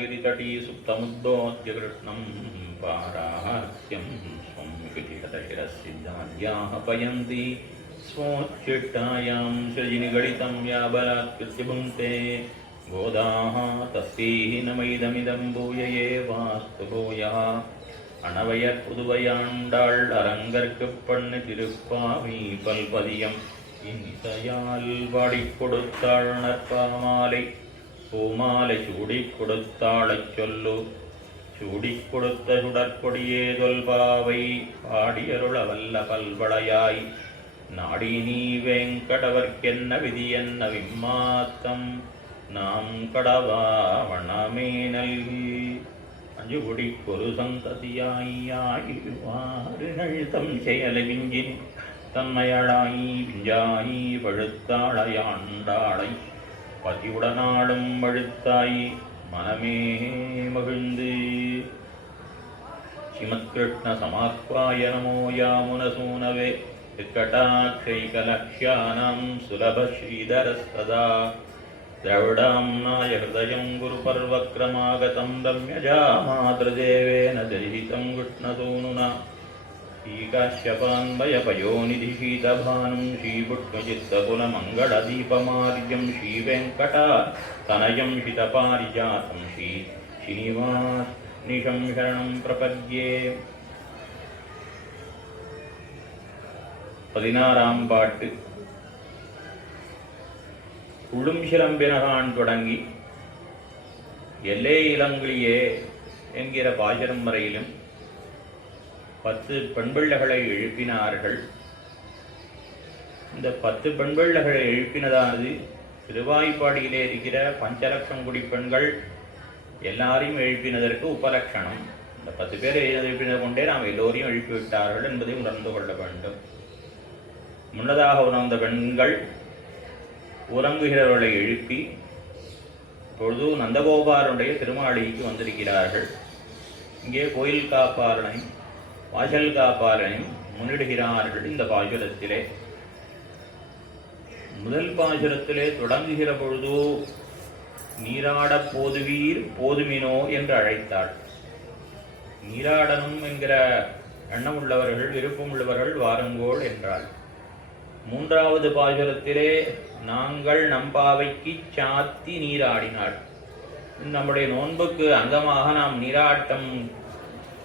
रत्नगिरितटी सुप्तमुद्बोध्य कृष्णं पाराहार्त्यं स्वं विधितशिरसिद्धाद्याहपयन्ति स्वोच्चिष्टायां सृजिनिगडितं या बलात्कृत्य भुङ्क्ते गोदाः तस्यैः नमैदमिदं भूयये वास्तु भूयः அணவையர் புதுவையாண்டாள் அரங்கற்குப் பண்ணு திருப்பாவி பல்பதியம் இனிசையால் வாடிக் கொடுத்தாள் நற்பாமாலை பூமாலை சூடிக் கொடுத்தாளைச் சொல்லு சூடிக் கொடுத்த சுடற்கொடியே தொல்பாவை பாடியருள வல்ல பல்வளையாய் நாடி நீ வேங்கடவர்க்கென்ன விதி என்ன விம்மாத்தம் நாம் கடவா வண்ணமே நல்கி அஞ்சுகுடி ஒரு சந்ததியாயிவாறுதம் செயலை விஞ்சின் தன்மையளாய் விஞ்சாயி பழுத்தாளையாண்டாளை பதியுடனாளும் பழுத்தாய் மனமே மகிழ்ந்து ஸ்ரீமத்கிருஷ்ண சமாத்வாய நமோ யாமுனசூனவே திருக்கடாட்சைகலக்ஷ்யானாம் சுலப ஸ்ரீதரஸ்ததா द्रविडाम्नाय हृदयं गुरुपर्वक्रमागतं रम्यजामातृदेवेन दर्शितं कृष्णसूनुना श्रीकाश्यपान्वयपयोनिधिशीतभानुं श्रीपुष्पचित्तकुलमङ्गलदीपमार्यं श्रीवेङ्कटातनयं शितपारिजातं श्रीनिवासनिशं शरणं प्रपद्ये। 16ஆம் பாட்டு. உளும் சிலம்பினகான் தொடங்கி எல்லே இளங்கிளியே என்கிற பாசுரம் வரையிலும் 10 பெண்பிள்ளைகளை எழுப்பினார்கள். இந்த 10 பெண்பிள்ளைகளை எழுப்பினதானது திருவாய்ப்பாடியிலே இருக்கிற பஞ்சலட்சம் குடி பெண்கள் எல்லாரையும் எழுப்பினதற்கு உபலட்சணம். இந்த 10 பேர் எழுப்பினதை கொண்டே நாம் எல்லோரையும் எழுப்பிவிட்டார்கள் என்பதை உணர்ந்து கொள்ள வேண்டும். முன்னதாக உணர்ந்த பெண்கள் உறங்குகிறவர்களை எழுப்பி இப்பொழுது நந்தகோபாலனுடைய திருமாளிகைக்கு வந்திருக்கிறார்கள். இங்கே கோயில் காப்பாளனையும் வாசல் காப்பாளனையும் முன்னிடுகிறார்கள். இந்த பாசுரத்திலே முதல் பாசுரத்திலே தொடங்குகிற பொழுது நீராட போதுவீர் போதுமினோ என்று அழைத்தாள். நீராடனும் என்கிற எண்ணம் உள்ளவர்கள் விருப்பம் உள்ளவர்கள் வாருங்கோள் என்றாள். 3வது பாசுரத்திலே நாங்கள் நம்பாவைக்கு சாத்தி நீராடினாள். நம்முடைய நோன்புக்கு அங்கமாக நாம் நீராட்டம்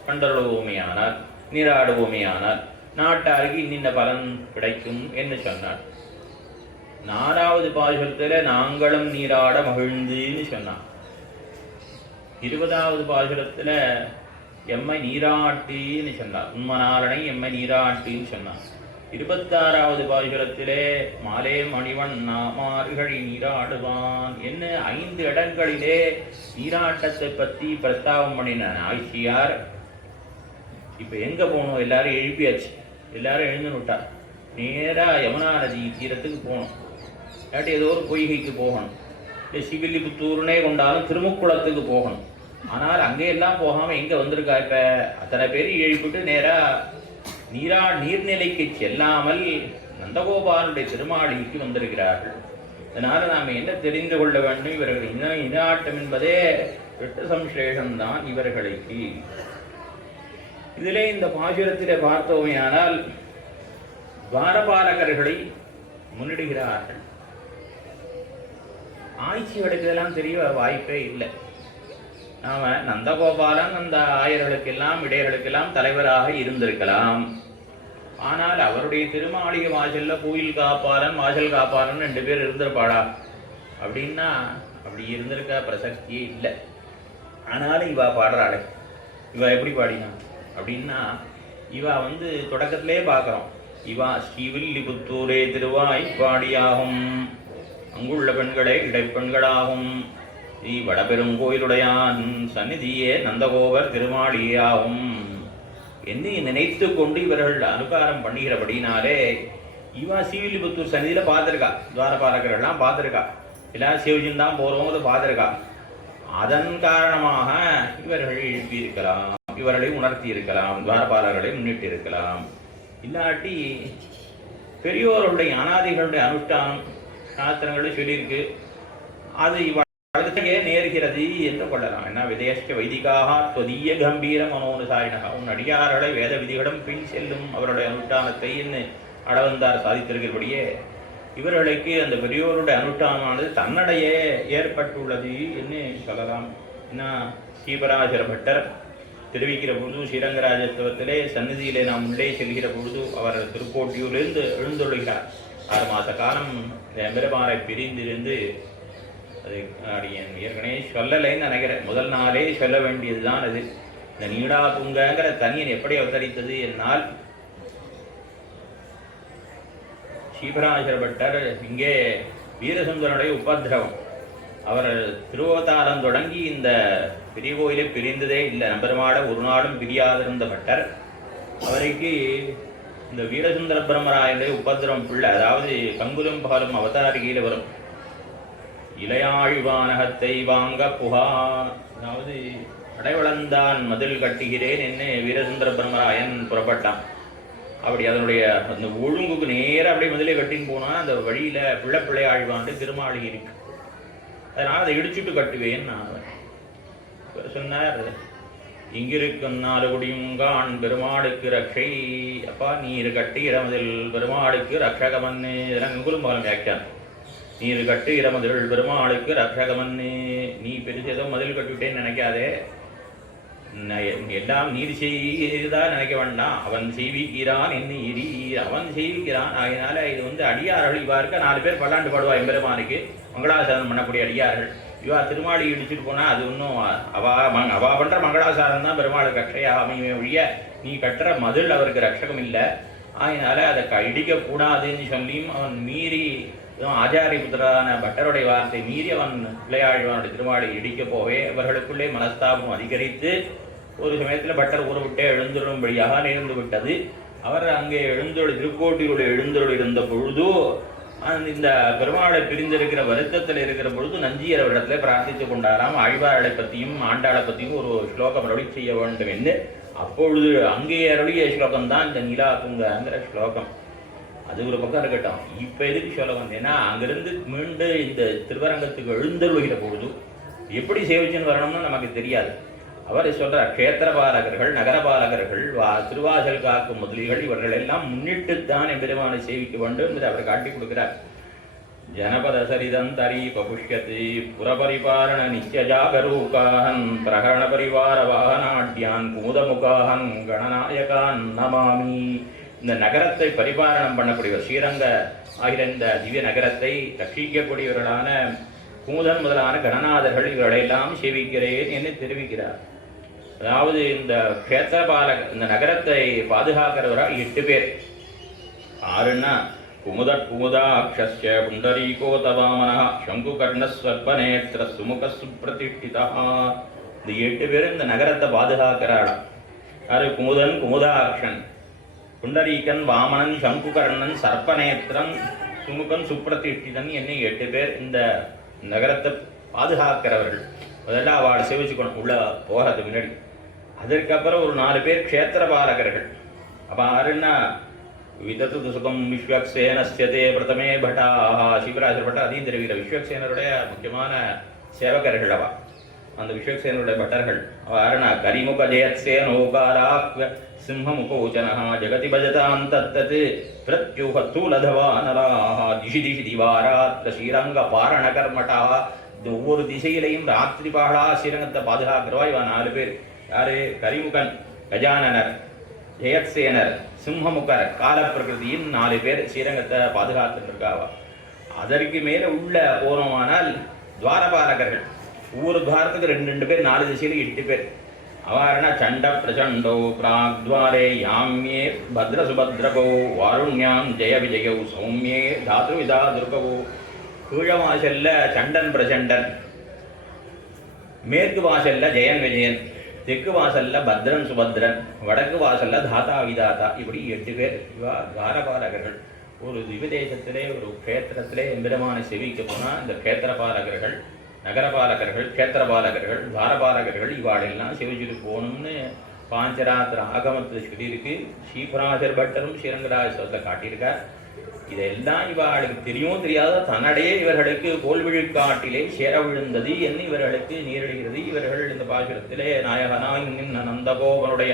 கண்டருவோமேயானால் நீராடுவோமேயானால் நாட்டாருக்கு இன்னின்ன பலன் கிடைக்கும் என்று சொன்னார். 4வது பாசுரத்தில் நாங்களும் நீராட மகிழ்ந்துன்னு சொன்னார். 20வது பாசுரத்தில் எம்மை நீராட்டின்னு சொன்னார். உண்மனாரனை எம்மை நீராட்டின்னு சொன்னார். 26வது பாசுரத்திலே மாலே மணிவன் நாமார்கழி நீராடுவான் என்ன 5 இடங்களிலே நீராட்டத்தை பற்றி பிரஸ்தாபம் பண்ணின ஆட்சியார். இப்போ எங்க போகணும்? எல்லாரும் எழுப்பியாச்சு, எல்லாரும் எழுந்து விட்டார். நேரா யமுனா நதி தீரத்துக்கு போகணும், இல்லாட்டி ஏதோ ஒரு பொய்கைக்கு போகணும், இல்லை சிவில்லிபுத்தூர்னே கொண்டாலும் திருமுக்குளத்துக்கு போகணும். ஆனால் அங்கேயெல்லாம் போகாமல் எங்கே வந்திருக்கா? இப்போ அத்தனை பேர் எழுப்பிட்டு நேரா நீர்நிலைக்கு செல்லாமல் நந்தகோபாலனுடைய திருமாளிகைக்கு வந்திருக்கிறார்கள். அதனால நாம் என்ன தெரிந்து கொள்ள வேண்டும்? இவர்கள் நீராட்டம் என்பதே வெட்ட சம்சேஷம்தான் இவர்களுக்கு. இதிலே இந்த பாசுரத்திலே பார்த்தோமையானால் துவாரபாலகர்களை முன்னிடுகிறார்கள். ஆட்சிகளுக்கு இதெல்லாம் தெரிய வாய்ப்பே இல்லை. நாம நந்தகோபாலன் அந்த ஆயர்களுக்கெல்லாம் இடையர்களுக்கெல்லாம் தலைவராக இருந்திருக்கலாம். ஆனால் அவருடைய திருமாளிகை வாசல்ல கோயில் காப்பாளன் வாசல் காப்பாளன் 2 பேர் இருந்திருப்பாளா அப்படின்னா அப்படி இருந்திருக்க பிரசக்தியே இல்லை. ஆனாலும் இவா பாடுறாளே, இவா எப்படி பாடினா அப்படின்னா இவா தொடக்கத்திலே பார்க்குறோம். இவா ஸ்ரீவில்லிபுத்தூரே திருவாய்ப்பாடியாகும், அங்குள்ள பெண்களே இடைப்பெண்களாகும், ஸ்ரீ வடபெருங்கோயிலுடையான் சந்நிதியே நந்தகோபர் திருமாளிகையாகும் என்று நினைத்து கொண்டு இவர்கள் அனுகாரம் பண்ணுகிறபடினாலே இவா ஸ்ரீவில்லிபுத்தூர் சந்நிதியில் பார்த்துருக்கா. துவாரபாலகர்கள்லாம் பார்த்துருக்கா. எல்லாரும் சிவஜின் தான் போகிறவங்க பார்த்துருக்கா. அதன் காரணமாக இவர்கள் எழுப்பியிருக்கலாம், இவர்களை உணர்த்தி இருக்கலாம், துவாரபாலர்களை முன்னிட்டு இருக்கலாம். இல்லாட்டி பெரியோர்களுடைய அனாதிகளுடைய அனுஷ்டானம் சாஸ்திரங்களை சொல்லியிருக்கு. அது இவ நேர்கிற விளைகிறது என்று கொள்ளலாம். என்ன விதேஷ்ட வைதிகாக தொதிய கம்பீர மனோனுசாரினக, உன் அடியார்களை வேத விதிகளும் பின் செல்லும் அவருடைய அனுஷ்டானத்தை என்று அளவந்தார் சாதித்திருக்கிறபடியே இவர்களுக்கு அந்த பெரியோருடைய அனுஷ்டானமானது தன்னடையே ஏற்பட்டுள்ளது என்று சொல்லலாம். ஏன்னா ஸ்ரீபராசர பட்டர் தெரிவிக்கிற பொழுது ஸ்ரீரங்கராஜத்துவத்திலே சந்நிதியிலே நாம் உள்ளே செல்கிற பொழுது அவர் திருக்கோட்டியூரிலிருந்து எழுந்துள்ளார். 6 மாத காலம் எம்பெருமானை பிரிந்திருந்து, அது ஏற்கனவே சொல்லலைன்னு நினைக்கிறேன். முதல் நாளே சொல்ல வேண்டியதுதான் அது. இந்த நீடா துங்கங்கிற தனியன் எப்படி அவதரித்தது என்னால் ஸ்ரீபராசர பட்டர் இங்கே வீரசுந்தரனுடைய உபதிரவம், அவர் திருவோதாரம் தொடங்கி இந்த பெரிய கோயிலை பிரிந்ததே இல்லை. நம்பெருமாட ஒரு நாளும் பிரியாதிருந்த பட்டர் அவருக்கு இந்த வீரசுந்தர பிரம்மராயனுடைய உபதிரவம் பிள்ளை, அதாவது கங்குலும் பகலும் அவதாரிகையில் வரும் இளையாழ்வானகத்தை வாங்க புகா, அதாவது அடைவளந்தான் மதில் கட்டுகிறேன் என்ன வீரசுந்தர பிரம்மராயன் புறப்பட்டான். அப்படி அதனுடைய அந்த ஒழுங்குக்கு நேராக அப்படியே முதலே கட்டின்னு போனால் அந்த வழியில் பிள்ளை ஆழ்வாண்டு திருமாளிகை இருக்கு. அதனால் அதை இடிச்சுட்டு கட்டுவேன் நான் சொன்னார். இங்கிருக்கும் 4 குடியுங்கான் பெருமாளுக்கு ரட்சை, அப்பா நீர் கட்டி இடமதில் பெருமாளுக்கு ரட்சகமன்னு, இதெல்லாம் பாலம் வியாக்கியான். நீர் கட்டு இடமதில் பெருமாளுக்கு ரட்சகமன்னு, நீ பெருசு ஏதோ மதில் கட்டுவிட்டேன்னு நினைக்காதே, எல்லாம் நீர் செய்தா நினைக்க வேண்டாம். அவன் செய்விக்கிறான் என்ன இரி, அவன் செய்விக்கிறான். அதனால இது அடியார்கள் இவா இருக்க 4 பேர் பல்லாண்டு பாடுவா எம்பெருமானுக்கு மங்களாசாரம் பண்ணக்கூடிய அடியார்கள். இவா திருமாளி இடிச்சுட்டு போனா அது ஒன்றும் அவா பண்ற மங்களாசாரம் தான் பெருமாளுக்கு ரட்சையாக அமையுமே ஒழிய நீ கட்டுற மதில் அவருக்கு ரட்சகம் இல்லை. அதனால அதை இடிக்கக்கூடாதுன்னு சொல்லியும் அவன் மீறி ஆச்சாரிய புத்திரான பட்டருடைய வார்த்தை மீறி அவன் பிள்ளையாழ்வானுடைய திருமாளை இடிக்க போவே அவர்களுக்குள்ளே மனஸ்தாபம் அதிகரித்து ஒரு சமயத்தில் பட்டர் ஊற விட்டே எழுந்துடும்படியாக நேர்ந்து விட்டது. அவர் அங்கே திருக்கோட்டியுடைய எழுந்தருள் இருந்த பொழுது இந்த பெருமாளை பிரிந்திருக்கிற வருத்தத்தில் இருக்கிற பொழுது நஞ்சியர் அவரிடத்துல பிரார்த்தித்துக் கொண்டாராம். ஆழ்வார்களை பற்றியும் ஆண்டாளை பற்றியும் ஒரு ஸ்லோகம் அருளி செய்ய வேண்டும் என்று. அப்பொழுது அங்கே அருளிய ஸ்லோகம் தான் இந்த நீலா துங்கங்கிற ஸ்லோகம். அது ஒரு பக்கம் இருக்கட்டும். இப்ப எதுக்கு சொல்ல வந்தேன்னா, அங்கிருந்து மீண்டு இந்த திருவரங்கத்துக்கு எழுந்தருளுகிற பொழுது எப்படி சேவிச்சுன்னு வரணும்னு நமக்கு தெரியாது. அவர் சொல்றார், க்ஷேத்திரபாலகர்கள், நகரபாலகர்கள், திருவாசல் காக்கும் முதலிகள் இவர்கள் எல்லாம் முன்னிட்டுத்தான் எம்பெருமானை சேவிக்க வேண்டும் என்று அவர் காட்டி கொடுக்கிறார். ஜனபத சரிதம் தரி பபுஷ்யத்து புறபரிபாரண நித்யஜாகரூகான் பிரகரண பரிவார வாகனாட்யான் குமுதமுகான் கணநாயகான் நமாமி. இந்த நகரத்தை பரிபாலனம் பண்ணக்கூடியவர், ஸ்ரீரங்க ஆகிற இந்த திவ்ய நகரத்தை ரட்சிக்கக்கூடியவர்களான குமுதன் முதலான கணநாதர்கள் இவர்களெல்லாம் சேவிக்கிறேன் என்று தெரிவிக்கிறார். அதாவது இந்த க்ஷேத்திரபாலக இந்த நகரத்தை பாதுகாக்கிறவரால் 8 பேர். ஆறுன்னா குமுதாட்சஸ்ய புண்டரீகோதவாமனः சங்குகர்ணஸ்வர்பநேத்ர சுமுக சுப்ரதிஷ்டிதா. இந்த 8 பேர் இந்த நகரத்தை பாதுகாக்கிறாளாம். யாரு? குமுதன், குமுதாட்சன், புண்டரீகன், வாமனன், சங்குகர்ணன், சர்ப்பநேத்திரன், சுமுகன், சுப்ரதிஷ்டிதன் என்ன 8 பேர் இந்த நகரத்தை பாதுகாக்கிறவர்கள். அதெல்லாம் அவளை சேவிச்சுக்கணும் உள்ள போகிறதுக்கு முன்னாடி. அதற்கப்புறம் ஒரு 4 பேர் க்ஷேத்திரபாலகர்கள். அப்போ யாருன்னா விதத்து சுகம் விஸ்வக்சேனஸ்யதே பிரதமே பட்டாஹ. சிவராஜர் பட்டர் அதையும் தெரிவிக்கிற விஸ்வக்சேனருடைய முக்கியமான சேவகர்கள் அவா. அந்த விஸ்வக்சேனருடைய பட்டர்கள் அவ யாருன்னா கரிமுக ஜெயத்சேனோகாராக்வ சிம்மமுகோச்சனஹ ஜெகதி பஜதாம் தத்தத் பிரத்யுஹத்தூலதவா நராஹ திஷி திஷி திவாராத்ர ஸ்ரீரங்க பாரண கர்மட்டாஹ. ஒவ்வொரு திசையிலையும் ராத்திரி பாகலா ஸ்ரீரங்கத்தை பாதுகாக்கிறவா இவன் 4 பேர். யாரு? கரிமுகன், கஜானனர், ஜெயத்சேனர், சிம்மமுகர், காலப்பிரகிருதியின் 4 பேர் ஸ்ரீரங்கத்தை பாதுகாத்துட்டு இருக்காவா. அதற்கு மேல உள்ள போனோமானால் துவாரபாலகர்கள். ஒவ்வொரு துவாரத்துக்கு 2 பேர், 4 திசையில 8 பேர். அவாரண சண்ட பிரச்சண்டோ பிராக்த்வாரே யாமியே பத்ர சுபத்ரகோ வாருண்யாம் ஜெய விஜயோ சௌமியே தாத்ரு விதா துர்கவோ. கீழ வாசல்ல சண்டன் பிரச்சண்டன், மேற்கு வாசல்ல ஜெயன் விஜயன், தெற்கு வாசல்ல பத்ரன் சுபத்ரன், வடக்கு வாசல்ல தாத்தா விதாத்தா. இப்படி 8 பேர் இவா துவாரபாலகர்கள். ஒரு திவ்யதேசத்திலே ஒரு க்ஷேத்திரத்திலே எம்பெருமானை செவிக்க போனால் இந்த க்ஷேத்திரபாலகர்கள், நகரபாலகர்கள், க்ஷேத்திரபாலகர்கள், துவாரபாலகர்கள் இவாளெல்லாம் செவிச்சுட்டு போகணும்னு பாஞ்சராத்திர ஆகமத்தில் சொல்லியிருக்கு. ஸ்ரீபராசர் பட்டரும் ஸ்ரீரங்கராஜத்தில் காட்டியிருக்கார். இதெல்லாம் இவர்களுக்கு தெரியும் தெரியாத தன்னடையே இவர்களுக்கு கோல்விழுக்காட்டிலே சேர விழுந்தது என்ன இவர்களுக்கு நேரிடுகிறது. இவர்கள் இந்த பாசுரத்திலே நாயகனாய் நின்ன நந்தகோபனுடைய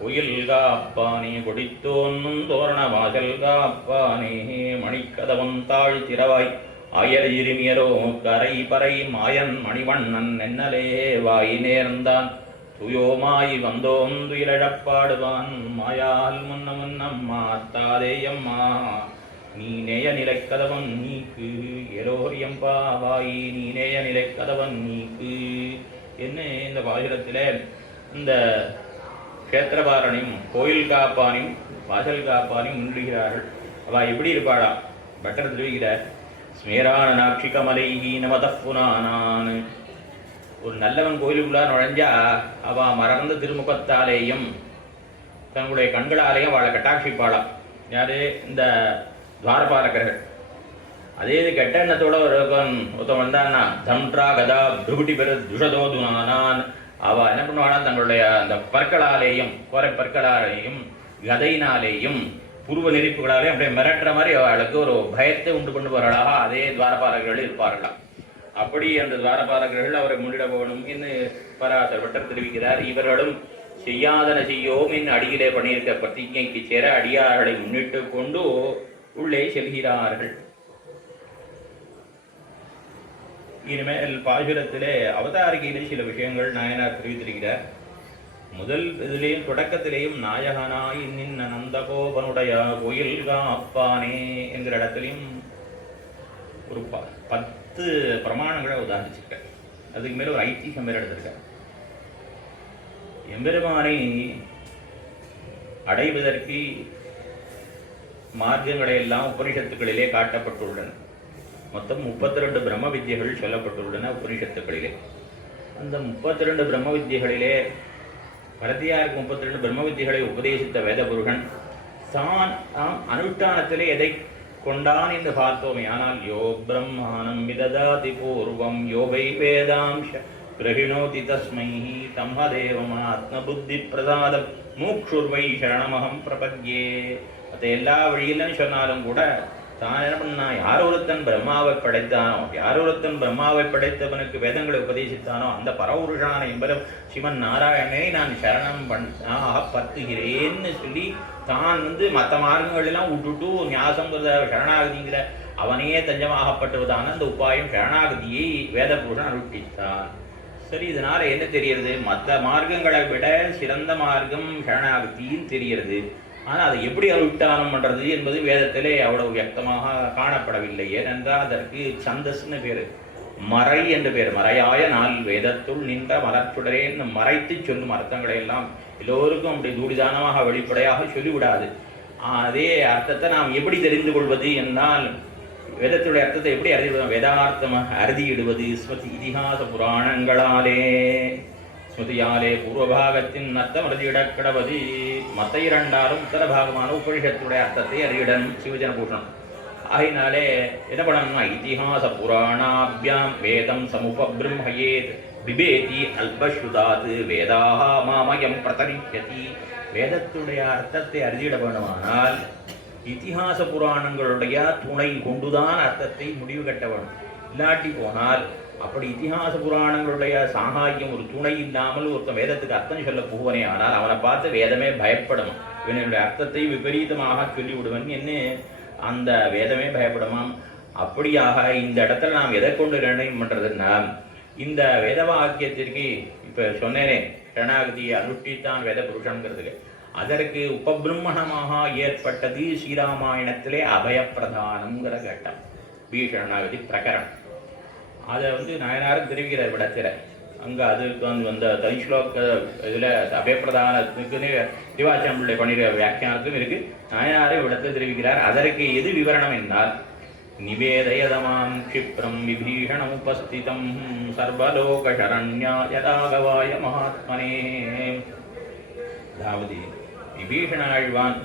கோயில் காப்பானே கொடித்தோன்னும் தோரண வாசல் காப்பானே மணிக்கதவன் தாழ் திறவாய் ஆயர் இருமியரோ கரை பறை மாயன் மணிவண்ணன் என்னலே வாய் நேர்ந்தான் துயோமாய் வந்தோம் துயிலழப்பாடுவான் மாயால் முன்ன முன்னம் மாத்தாதேயம்மா நீ நேய நிலைக்கதவன் நீக்கு எலோரியம்பாவாய் நீ நேய நிலைக்கதவன் நீக்கு என்ன இந்த பாசுரத்தில் இந்த கஷேத்திரபாரனையும் கோயில் காப்பானையும் வாசல் காப்பானையும் முன்னுகிறார்கள். அவள் எப்படி இருப்பாளா? பட்டர் திருவிகிறார் ஸ்மேரான நாட்சிகமலைகி நமதப்புனானான். ஒரு நல்லவன் கோயிலுக்குள்ளார் நுழைஞ்சா அவள் மறந்த திருமுகத்தாலேயும் தங்களுடைய கண்களாலேயும் அவளை கட்டாட்சிப்பாளாம். யாரு? இந்த துவாரபாலகர்கள். அதே இது கெட்ட எண்ணத்தோட ஒருத்தன் வந்தான்னா தம்ட்ரா கதா பிருகுட்டி பெரு துஷதோதுனானான். அவள் என்ன பண்ணுவானா தங்களுடைய அந்த பற்களாலேயும் கோரை பற்களாலேயும் கதையினாலேயும் புருவ நெறிப்புகளாலேயும் அப்படியே மிரட்டுற மாதிரி அவளுக்கு ஒரு பயத்தை உண்டு கொண்டு போகிறாளாக அதே துவாரபாலகர்கள் இருப்பார்களாம். அப்படி அந்த துவாரபாலகர்கள் அவரை முன்னிட போகணும் என்று பராசர் பட்டர் தெரிவிக்கிறார். இவர்களும் செய்யாதன செய்யோம் என் அடியிலே பண்ணியிருக்க பிரதிஜைக்கு சேர அடியார்களை முன்னிட்டு கொண்டு உள்ளே செல்கிறார்கள். இனிமேல் பாசுரத்திலே அவதாரிகையிலே சில விஷயங்கள் நாயனார் தெரிவித்திருக்கிறார். முதல் இதிலேயும் தொடக்கத்திலேயும் நாயகனாய் நின்ன நந்தகோபனுடைய கோயில் காப்பானே என்கிற இடத்துலையும் ஒரு 10 பிரமாணங்களை உதாரிச்சிருக்க. அதுக்கு மேல ஒரு ஐதீகம் வேற எடுத்திருக்க. எம்பெருமானை அடைவதற்கு மார்க்கங்களை எல்லாம் உபனிஷத்துக்களிலே காட்டப்பட்டுள்ளன. மொத்தம் 32 பிரம்ம வித்தியைகள் சொல்லப்பட்டுள்ளன உபனிஷத்துக்களிலே. அந்த 32 பிரம்ம வித்தியைகளிலே பரதியாருக்கு 32 பிரம்ம வித்தியைகளை உபதேசித்த வேதபுருஷன் தான் அனுஷ்டானத்திலே எதை கொண்டான் என்று பார்த்தோமே. ஆனால் யோ பிரம்மானம் விததாதி பூர்வம் யோகை வேதாம்ச கிரகிணோதி தஸ்மை தம்மதேவம் ஆத்ம புத்தி பிரசாதம் மூக்ஷுர்வை சரணமகம் பிரபத்யே. அதை எல்லா வழியிலும் சொன்னாலும் கூட தான் என்ன பண்ணா, யாரொருத்தன் பிரம்மாவை படைத்தானோ, யாரொருத்தன் பிரம்மாவை படைத்தவனுக்கு வேதங்களை உபதேசித்தானோ அந்த பரவுருஷான என்பதும் சிவன் நாராயணனை நான் சரணம் பத்துகிறேன்னு சொல்லி தான் மற்ற மார்க்கங்களெல்லாம் விட்டுட்டு ஞாசங்கிற சரணாகதிங்கிற அவனையே தஞ்சமாகப்பட்டுவதான அந்த உபாயம் சரணாகதியை வேதபுருஷன் அனுஷ்டித்தான். சரி, இதனால என்ன தெரிகிறது? மற்ற மார்க்கங்களை விட சிறந்த மார்க்கம் சரணாகதின்னு தெரிகிறது. ஆனால் அதை எப்படி அனுஷ்டானம் பண்ணுறது என்பது வேதத்திலே அவ்வளவு வியக்தமாக காணப்படவில்லை. ஏனென்றால் அதற்கு சந்தஸ்ன்னு பேர், மறை என்று பேர். மறையாய நாள் வேதத்துள் நின்ற மலர்ச்சுடரேன்னு மறைத்து சொல்லும் அர்த்தங்களை எல்லாம் எல்லோருக்கும் அப்படி தூடிதானமாக வெளிப்படையாக சொல்லிவிடாது. அதே அர்த்தத்தை நாம் எப்படி தெரிந்து கொள்வது என்றால், வேதத்துடைய அர்த்தத்தை எப்படி அறிந்துவிடுவோம்? வேதார்த்தமாக அறுதியிடுவது ஸ்மிருதி இதிகாச புராணங்களாலே. ஸ்மிருதியாலே பூர்வபாகத்தின் அர்த்தம் அறுதியிடக்கடவது. மற்ற இரண்டாலும் உத்தரபாகமான உபனிஷத்துடைய அர்த்தத்தை அறியிடணும் சிவஜன பூஷணம். ஆகினாலே என்ன பண்ணணும்னா, இதிகாச புராணாபியாம் வேதம் சமுபபிரம்மயேத் பிபேதி அல்பஸ்ருதாத் வேதாக மாமயம் பிரதரிஷ்யதி. வேதத்துடைய அர்த்தத்தை அறிதிட வேண்டுமானால் இதிகாச புராணங்களுடைய துணை கொண்டுதான் அர்த்தத்தை முடிவு கட்ட வேண்டும். இல்லாட்டி போனால் அப்படி இதிகாச புராணங்களுடைய சாகாயம் ஒரு துணை இல்லாமல் ஒருத்தன் வேதத்துக்கு அர்த்தம் சொல்ல போவனே ஆனால் அவனை பார்த்து வேதமே பயப்படும். இவனுடைய அர்த்தத்தை விபரீதமாக சொல்லிவிடுவன் என்ன அந்த வேதமே பயப்படுமாம். அப்படியாக இந்த இடத்துல நாம் எதை கொண்டு நிர்ணயம் பண்றதுன்னா, இந்த வேத வாக்கியத்திற்கு இப்ப சொன்னேனே சரணாகதியை அனுஷ்டித்தான் வேத புருஷன்கிறதுக்கு, அதற்கு உபபிரம்மணமாக ஏற்பட்டது ஸ்ரீராமாயணத்திலே அபயப்பிரதானம்ங்கிற கட்டம், பீஷரணாகதி பிரகரணம். அதை நாயனாரும் தெரிவிக்கிறார் விடத்தில. அங்கே அதுக்கு வந்த தனிஸ்லோக இதில் அபயப்பிரதானத்துக்குன்னு திவாச்சாம்பிள்ளை பண்ணிடுற வியாக்கியானத்தும் இருக்கு. நாயனாரே விடத்தில் தெரிவிக்கிறார். அதற்கு எது விவரணம் என்றால், நிவேதயதமாம் க்ஷிப்ரம் விபீஷணம் உபஸ்திதம் சர்வலோக சரண்யாய ராகவாய மகாத்மனே. அதாவது விபீஷணாழ்வான்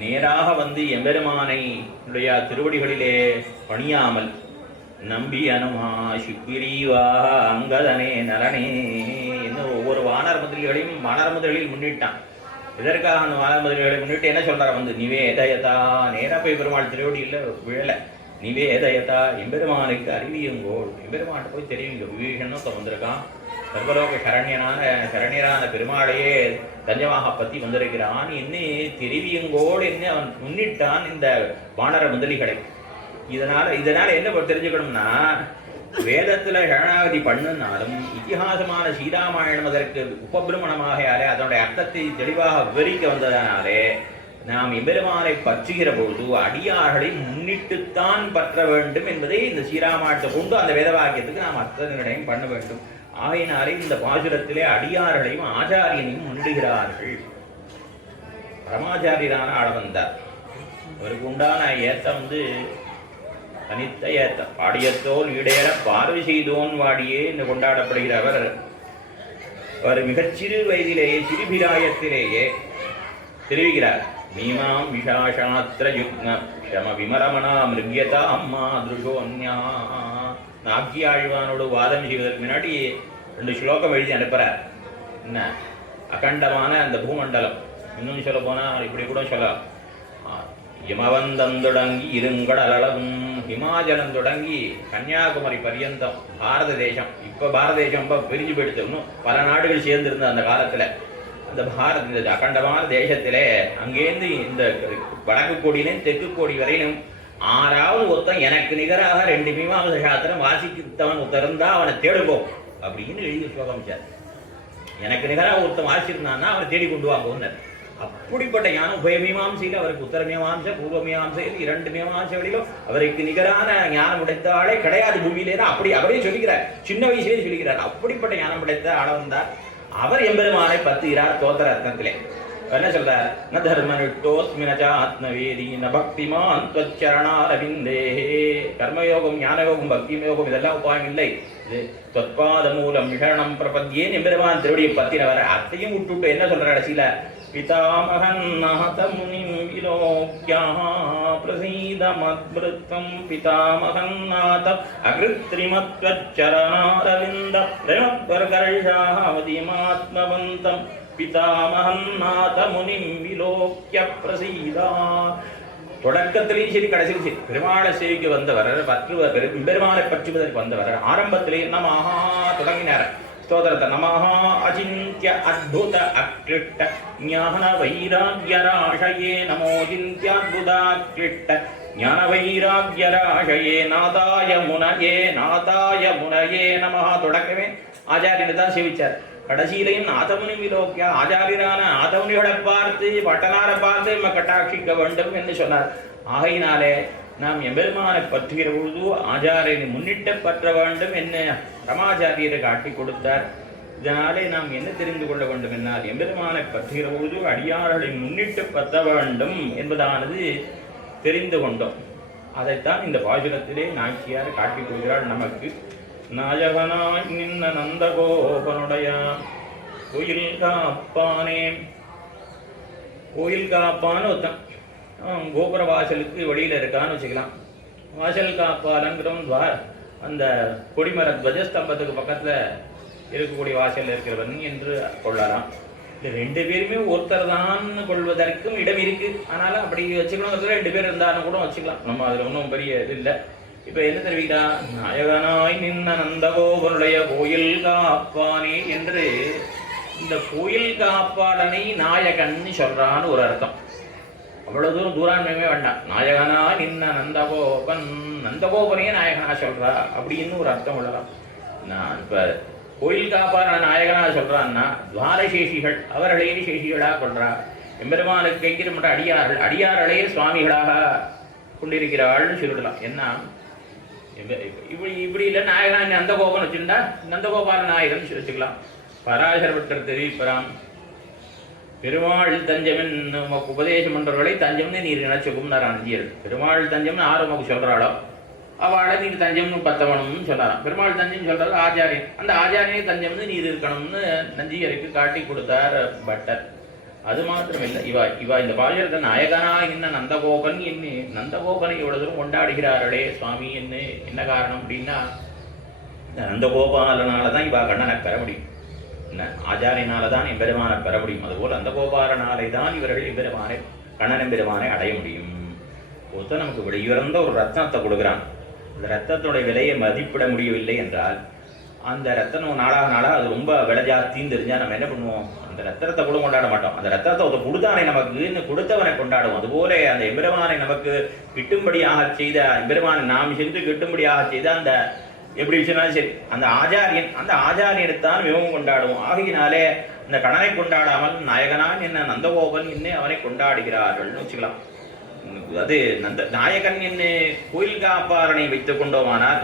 நேராக எம்பெருமானை திருவடிகளிலே பணியாமல் நம்பி அனுமா சுக்ரீவா அங்கதனே நலனே இன்னும் ஒவ்வொரு வானர முதலிகளையும் வானர முதலில் முன்னிட்டான். இதற்காக அந்த மாதமதுரைகளை முன்னிட்டு என்ன சொல்றார் வந்து நிவேதயதா, நேராக போய் பெருமாள் திருவடியில் விழலை, நிவேதயதா எம்பெருமானுக்கு அறிவியுங்கோள், எம்பெருமான் போய் தெரிவிங்க. விபீஷனும் வந்திருக்கான், சர்வலோக சரண்யரான பெருமாளையே தஞ்சமாக பற்றி வந்திருக்கிறான், இன்னும் தெரிவியுங்கோள் என்று அவன் முன்னிட்டான் இந்த வானர முதலிகளை. இதனால என்ன தெரிஞ்சுக்கணும்னா, வேதத்துல சரணாகதி பண்ணுனாலும் இத்திஹாசமான ஸ்ரீராமாயணம் அதற்கு உபபிரமணமாக அதனுடைய அர்த்தத்தை தெளிவாக விவரிக்க வந்ததனாலே நாம் எம்பெருமானை பற்றுகிற பொழுது அடியார்களை முன்னிட்டுத்தான் பற்ற வேண்டும் என்பதை இந்த ஸ்ரீராமாயணத்தை கொண்டு அந்த வேதவாக்கியத்துக்கு நாம் அர்த்தங்களையும் பண்ண வேண்டும். ஆகையினாலே இந்த பாசுரத்திலே அடியார்களையும் ஆச்சாரியனையும் முன்னுகிறார்கள். பரமாச்சாரியரான ஆளவந்தார், அவருக்கு உண்டான ஏத்தம் வந்து தனித்த ஏத்தம். பாடியத்தோல் ஈடேற பார்வை செய்தோன் வாடியே என்று கொண்டாடப்படுகிறவர். அவர் மிகச்சிறு வயதிலேயே சிறுபிராயத்திலேயே தெரிவிக்கிறார், மீமாம் விஷாசாத்திர யுக்னம் ஷம விமரமணா மிருகியதா அம்மா திருஷோன்யா. நாக்கியாழ்வானோடு வாதம் செய்வதற்கு முன்னாடி 2 ஸ்லோகம் எழுதி அனுப்புறார். என்ன அகண்டமான அந்த பூமண்டலம், இன்னும் சொல்ல போனா இப்படி கூட சொல்லலாம், இமவந்தம் தொடங்கி இருங்கடலும் ஹிமாச்சலம் தொடங்கி கன்னியாகுமரி பர்யந்தம் பாரத தேசம். இப்போ பாரத தேசம் ரொம்ப பிரிஞ்சு போயிடுச்சு, இன்னும் பல நாடுகள் சேர்ந்திருந்த அந்த காலத்தில். அந்த இந்த அகண்டமான தேசத்திலே அங்கேருந்து இந்த வடக்கு கோடியிலும் தெற்கு கோடி வரையிலும் 6வது ஒருத்தன் எனக்கு நிகராக 2 மீமாம்ச சாஸ்திரம் வாசித்தவன் ஒருத்தர் இருந்தா அவனை தேடுவோம் அப்படின்னு எழுதி ஸ்லோகமிச்சார். எனக்கு நிகராக ஒருத்தன் வாசிச்சிருந்தான்னா அவனை தேடி கொண்டு வாங்க. அப்படிப்பட்ட ஞானம் உபயமீமாம்சையில் அவருக்கு உத்தர மீமாம்சை பூர்வ மீமாம்சையில் 2 மீமாம்சைகளிலும் அவருக்கு நிகரான ஞானம் உடைத்தாலே கிடையாது பூமியிலே தான். அப்படி அவரே சொல்லிக்கிறார், சின்ன வயசுலேயே சொல்லிக்கிறார். அப்படிப்பட்ட ஞானம் உடைத்த ஆளவந்தார் அவர் எம்பெருமானை பத்துகிறார் தோத்திர ரத்னத்திலே. என்ன சொல்றார், ந தர்மனிட்டோஸ்மி ந ஆத்மவேதி ந பக்திமான் த்வச்சரணாரவிந்தே. கர்மயோகம் ஞானயோகம் பக்தி யோகம் இதெல்லாம் உபாயம் இல்லை, இது தொற்பாத மூலம் விசரணம் பிரபத்தியேன் எம்பெருமான் திருவடியை பத்தினவர். அத்தையும் விட்டுட்டு என்ன சொல்ற கடைசியில, பிதாமகநாத முனிம் விலோக்யா பிரசீதமத்மிருத்தம் பிதாமகநாத அகிருத்ரிமத்வச்சரணாரவிந்த பிரமத்வர்கர்ஷாவதிமாத்மவந்தம் பிதாமகநாத முனிம் விலோக்ய பிரசீதா. தொடக்கத்திலேயும் சரி கடைசியும் சரி பெருமாளை சேவிக்க வந்தவர், பெருமாளை பற்றுவதற்கு வந்தவர். ஆரம்பத்திலே நமஹா தொடங்கினார் ஸ்தோத்திரத்தை. நமஹா அச்சிந்திய அத்புத அக்லிட்ட ஞான வைராக்யராஷயே நமோ சிந்தியத்புதாக்லிட்ட ஞான வைராக்யராஷயே நாதாய முனயே நமஹா. தொடக்கமே ஆச்சாரியனை தான் சேவிச்சார், கடைசியிலையும் நாதமுனி விலோக்கியா ஆச்சாரியரான ஆதமுனிகளை பார்த்து பட்டனாரை பார்த்து கட்டாட்சிக்க வேண்டும் என்று சொன்னார். ஆகையினாலே நாம் எம்பெருமானை பற்றுகிற பொழுது ஆச்சாரியனை முன்னிட்டு பற்ற வேண்டும் என்ன பரமாச்சாரியரை காட்டி கொடுத்தார். இதனாலே நாம் என்ன தெரிந்து கொள்ள வேண்டும் என்னால், எம்பெருமானை பற்றுகிற பொழுது அடியார்களை முன்னிட்டு பற்ற வேண்டும் என்பதானது தெரிந்து கொண்டோம். அதைத்தான் இந்த பாசுரத்திலே நாச்சியார் காட்டி கொடுக்கிறாள் நமக்கு. நாயகனாய் நின்ன நந்தகோபனுடைய கோயில் காப்பானே. கோயில் காப்பான்னு ஒருத்தன் கோபுர வாசலுக்கு வெளியில் இருக்கான்னு வச்சுக்கலாம். வாசல் காப்பாளங்கிறவன் அந்த கொடிமர துவஜஸ்தம்பத்துக்கு பக்கத்தில் இருக்கக்கூடிய வாசல் இருக்கிறவன் என்று கொள்ளலாம். இந்த 2 பேருமே ஒருத்தர் தான் கொள்வதற்கும் இடம் இருக்கு. ஆனாலும் அப்படி வச்சுக்கணும், 2 பேர் இருந்தாலும் கூட வச்சுக்கலாம், நம்ம அதில் ஒன்றும் பெரிய இது இல்லை. இப்போ என்ன தெரிவிக்கிறா, நாயகனாய் நின்ன நந்தகோபனுடைய கோயில் காப்பானே என்று இந்த கோயில் காப்பாளனை நாயகன் சொல்றான்னு ஒரு அர்த்தம். அவ்வளவு தூராண்மையுமே வேண்டாம். நாயகனா நின்ன நந்தகோபனையே நாயகனா சொல்றா அப்படின்னு ஒரு அர்த்தம் உள்ளலாம். நான் இப்ப கோயில் காப்பான நாயகனா சொல்றான்னா துவாரசேஷிகள் அவர்களையே சேஷிகளாக கொள்றா. எம்பெருமானுக்கு கைக்கிற மட்டும் அடியார்களையே சுவாமிகளாக கொண்டிருக்கிறாள்னு சொல்லிடலாம். என்ன இப்படி இல்லை, நாயகனா நந்தகோபன் வச்சுருந்தா நந்தகோபால நாயகன் வச்சுக்கலாம். பராசரப்பட்டர் தெரிவிப்பராம், பெருமாள் தஞ்சமின் உமக்கு உபதேசம் பண்றவர்களை தஞ்சம்னு நீர் நினைச்சுக்கும் நஞ்சியர். பெருமாள் தஞ்சம்னு ஆறு உமக்கு சொல்றாளோ அவளை நீர் தஞ்சம்னு பத்தவனும்னு சொல்லலாம். பெருமாள் தஞ்சம் சொல்றது ஆச்சாரியன், அந்த ஆச்சாரியனை தஞ்சம்னு நீர் இருக்கணும்னு நஞ்சியருக்கு காட்டி கொடுத்தார் பட்டர். அது மாத்திரமில்லை, இவா இந்த பாசுரத்தை நாயகனாய் நின்ன நந்தகோபன் என்ன நந்தகோபனை இவ்வளவு தூரம் கொண்டாடுகிறார்களே சுவாமி என்ன காரணம் அப்படின்னா, இந்த நந்தகோபாலனால தான் இவா கண்ணனை பெற முடியும். ஆச்சாரியனால தான் எம்பெருமானை பெற முடியும். அதுபோல் அந்த கோபாலனாலே தான் இவர்கள் எம்பெருமானை கண்ணன் எம்பெருமானை அடைய முடியும். ஒருத்தர் நமக்கு வெளியுறந்த ஒரு ரத்னத்தை கொடுக்குறான். அந்த ரத்தத்தோடைய விலையை மதிப்பிட முடியவில்லை என்றால் அந்த ரத்தனம் நாளாக அது ரொம்ப விலை ஜாஸ்தின்னு தெரிஞ்சால் நம்ம என்ன பண்ணுவோம்? அந்த ரத்தனத்தை கூட கொண்டாட மாட்டோம். அந்த ரத்தனத்தை ஒருத்த கொடுத்தானே நமக்கு கொடுத்தவனை கொண்டாடுவோம். அதுபோல அந்த எம்பெருமானை நமக்கு கிட்டும்படியாக செய்த எம்பெருமானை நாம் சென்று கிட்டும்படியாக செய்த அந்த எப்படி விஷயம்னாலும் சரி அந்த ஆச்சாரியனைத்தான் மிகவும் கொண்டாடுவோம். ஆகையினாலே இந்த கணனை கொண்டாடாமல் நாயகனான் என்ன நந்தகோபன் என்ன அவனை கொண்டாடுகிறார்கள்னு வச்சுக்கலாம். அது நாயகன் என்ன கோயில் காப்பாரனை வைத்துக் கொண்டோமானால்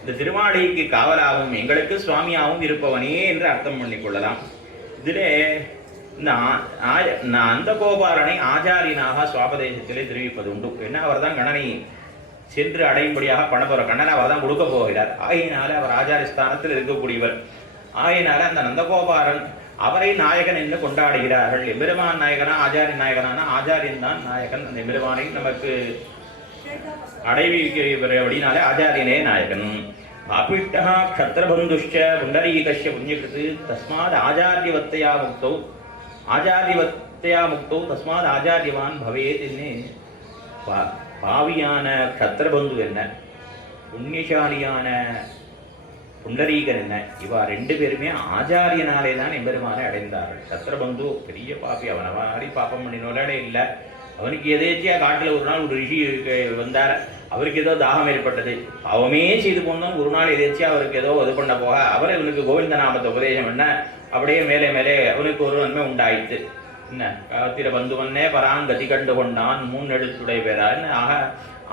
இந்த திருமாளிகைக்கு காவலாகவும் எங்களுக்கு சுவாமியாகவும் இருப்பவனே என்று அர்த்தம் பண்ணிக்கொள்ளலாம். இதிலே இந்த அந்த கோபாலனை ஆச்சாரியனாக சுவாபதேசத்திலே தெரிவிப்பது உண்டு. ஏன்னா அவர் தான் கண்ணனை சென்று அடையும்படியாக பண்ண போகிற கண்ணனை அவர் தான் கொடுக்க போகிறார். ஆகையினால அவர் ஆச்சாரிய ஸ்தானத்தில் இருக்கக்கூடியவர். ஆகையினால அந்த நந்தகோபாலன் அவரை நாயகன் என்று கொண்டாடுகிறார்கள். எம்பெருமான் நாயகனா ஆச்சாரிய நாயகனான ஆச்சாரியன் தான் நாயகன். அந்த எம்பெருமானை நமக்கு அடைவிக்கிற அப்படின்னாலே ஆச்சாரியனே நாயகன். பாபிட்டா க்ஷத்ரபந்துஷ்ச புண்டரீகஸ்ய புண்ணியகிருத்து தஸ்மாத் ஆச்சாரியவத்தையா முக்தௌ தஸ்மாத் ஆச்சாரியவான் பவேத் என்று பாவியான க்ஷத்ரபந்து என்ன புண்ணியசாலியான புண்டரீகன் என்ன இவா ரெண்டு பேருமே ஆச்சாரியனாலே தான் எம்பெருமானை அடைந்தார்கள். க்ஷத்ரபந்து பெரிய பாப்பி, அவனை வாடி பாப்பம் பண்ணினோட இல்லை. அவனுக்கு எதேச்சியா காட்டில் ஒரு நாள் ஒரு ரிஷி வந்தார். அவருக்கு ஏதோ தாகம் ஏற்பட்டது. அவமே செய்து போனோம். ஒரு நாள் எதேச்சியா அவருக்கு ஏதோ இது பண்ண போக அவர் இவனுக்கு கோவிந்த நாமத்தை உபதேசம் பண்ண அப்படியே மேலே மேலே அவனுக்கு ஒரு நன்மை உண்டாயிட்டு. என்ன காத்திர பந்துவன்னே பராங்கதி கண்டு கொண்டான் 3 எழுத்துடைய பேரால் ஆக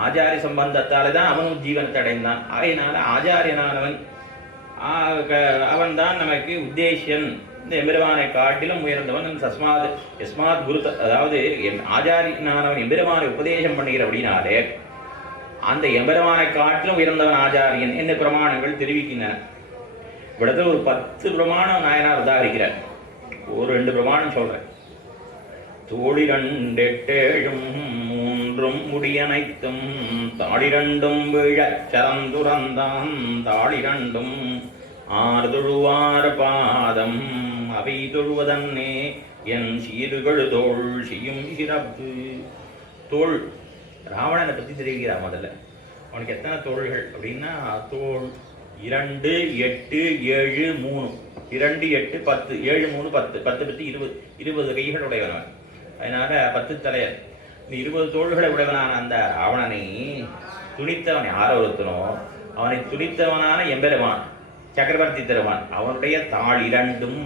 ஆச்சாரிய சம்பந்தத்தாலே தான் அவனும் ஜீவனத்தை அடைந்தான். ஆகையினால ஆச்சாரியனானவன் அவன் தான் நமக்கு உத்தேசியன். இந்த எம்பெருமானை காட்டிலும் உயர்ந்தவன். எஸ்மாத் குரு, அதாவது ஆச்சாரியனானவன் எம்பெருமானை உபதேசம் பண்ணுகிற அப்படின்னாலே அந்த எம்பெருமானை காட்டிலும் உயர்ந்தவன் ஆச்சாரியன் என்ன பிரமாணங்கள் தெரிவிக்கின்றன. இவ்விடத்தில் ஒரு 10 பிரமாணம் நாயனார் உதாரிக்கிறார். ஒரு 2 பிரமாணம் சொல்றேன். தோழிரண்டெட்டேழும் 3 முடியனைத்தும் தாளிரண்டும் விழச் சரந்துரந்தான் தாளிரண்டும் 6 தொழுவார் பாதம் அவை தொழுவதன்னே என் சீர்கள் தோள் செய்யும் சிறப்பு. தோள் ராவணனை பற்றி தெரிவிக்கிறார். முதல்ல அவனுக்கு எத்தனை தோள்கள் அப்படின்னா தோள் 2, 8, 7, 3 2, 8, 10 7, 3, 10 10 பற்றி 20 கைகள் உடையவன். அதனால 10 தலையர். இந்த 20 தோள்களை உடையவனான அந்த ராவணனை துணித்தவன் யார் ஒருத்தனோ அவனை துணித்தவனான எம்பெருமான் சக்கரவர்த்தி திருமான் அவனுடைய தாள் 2ம்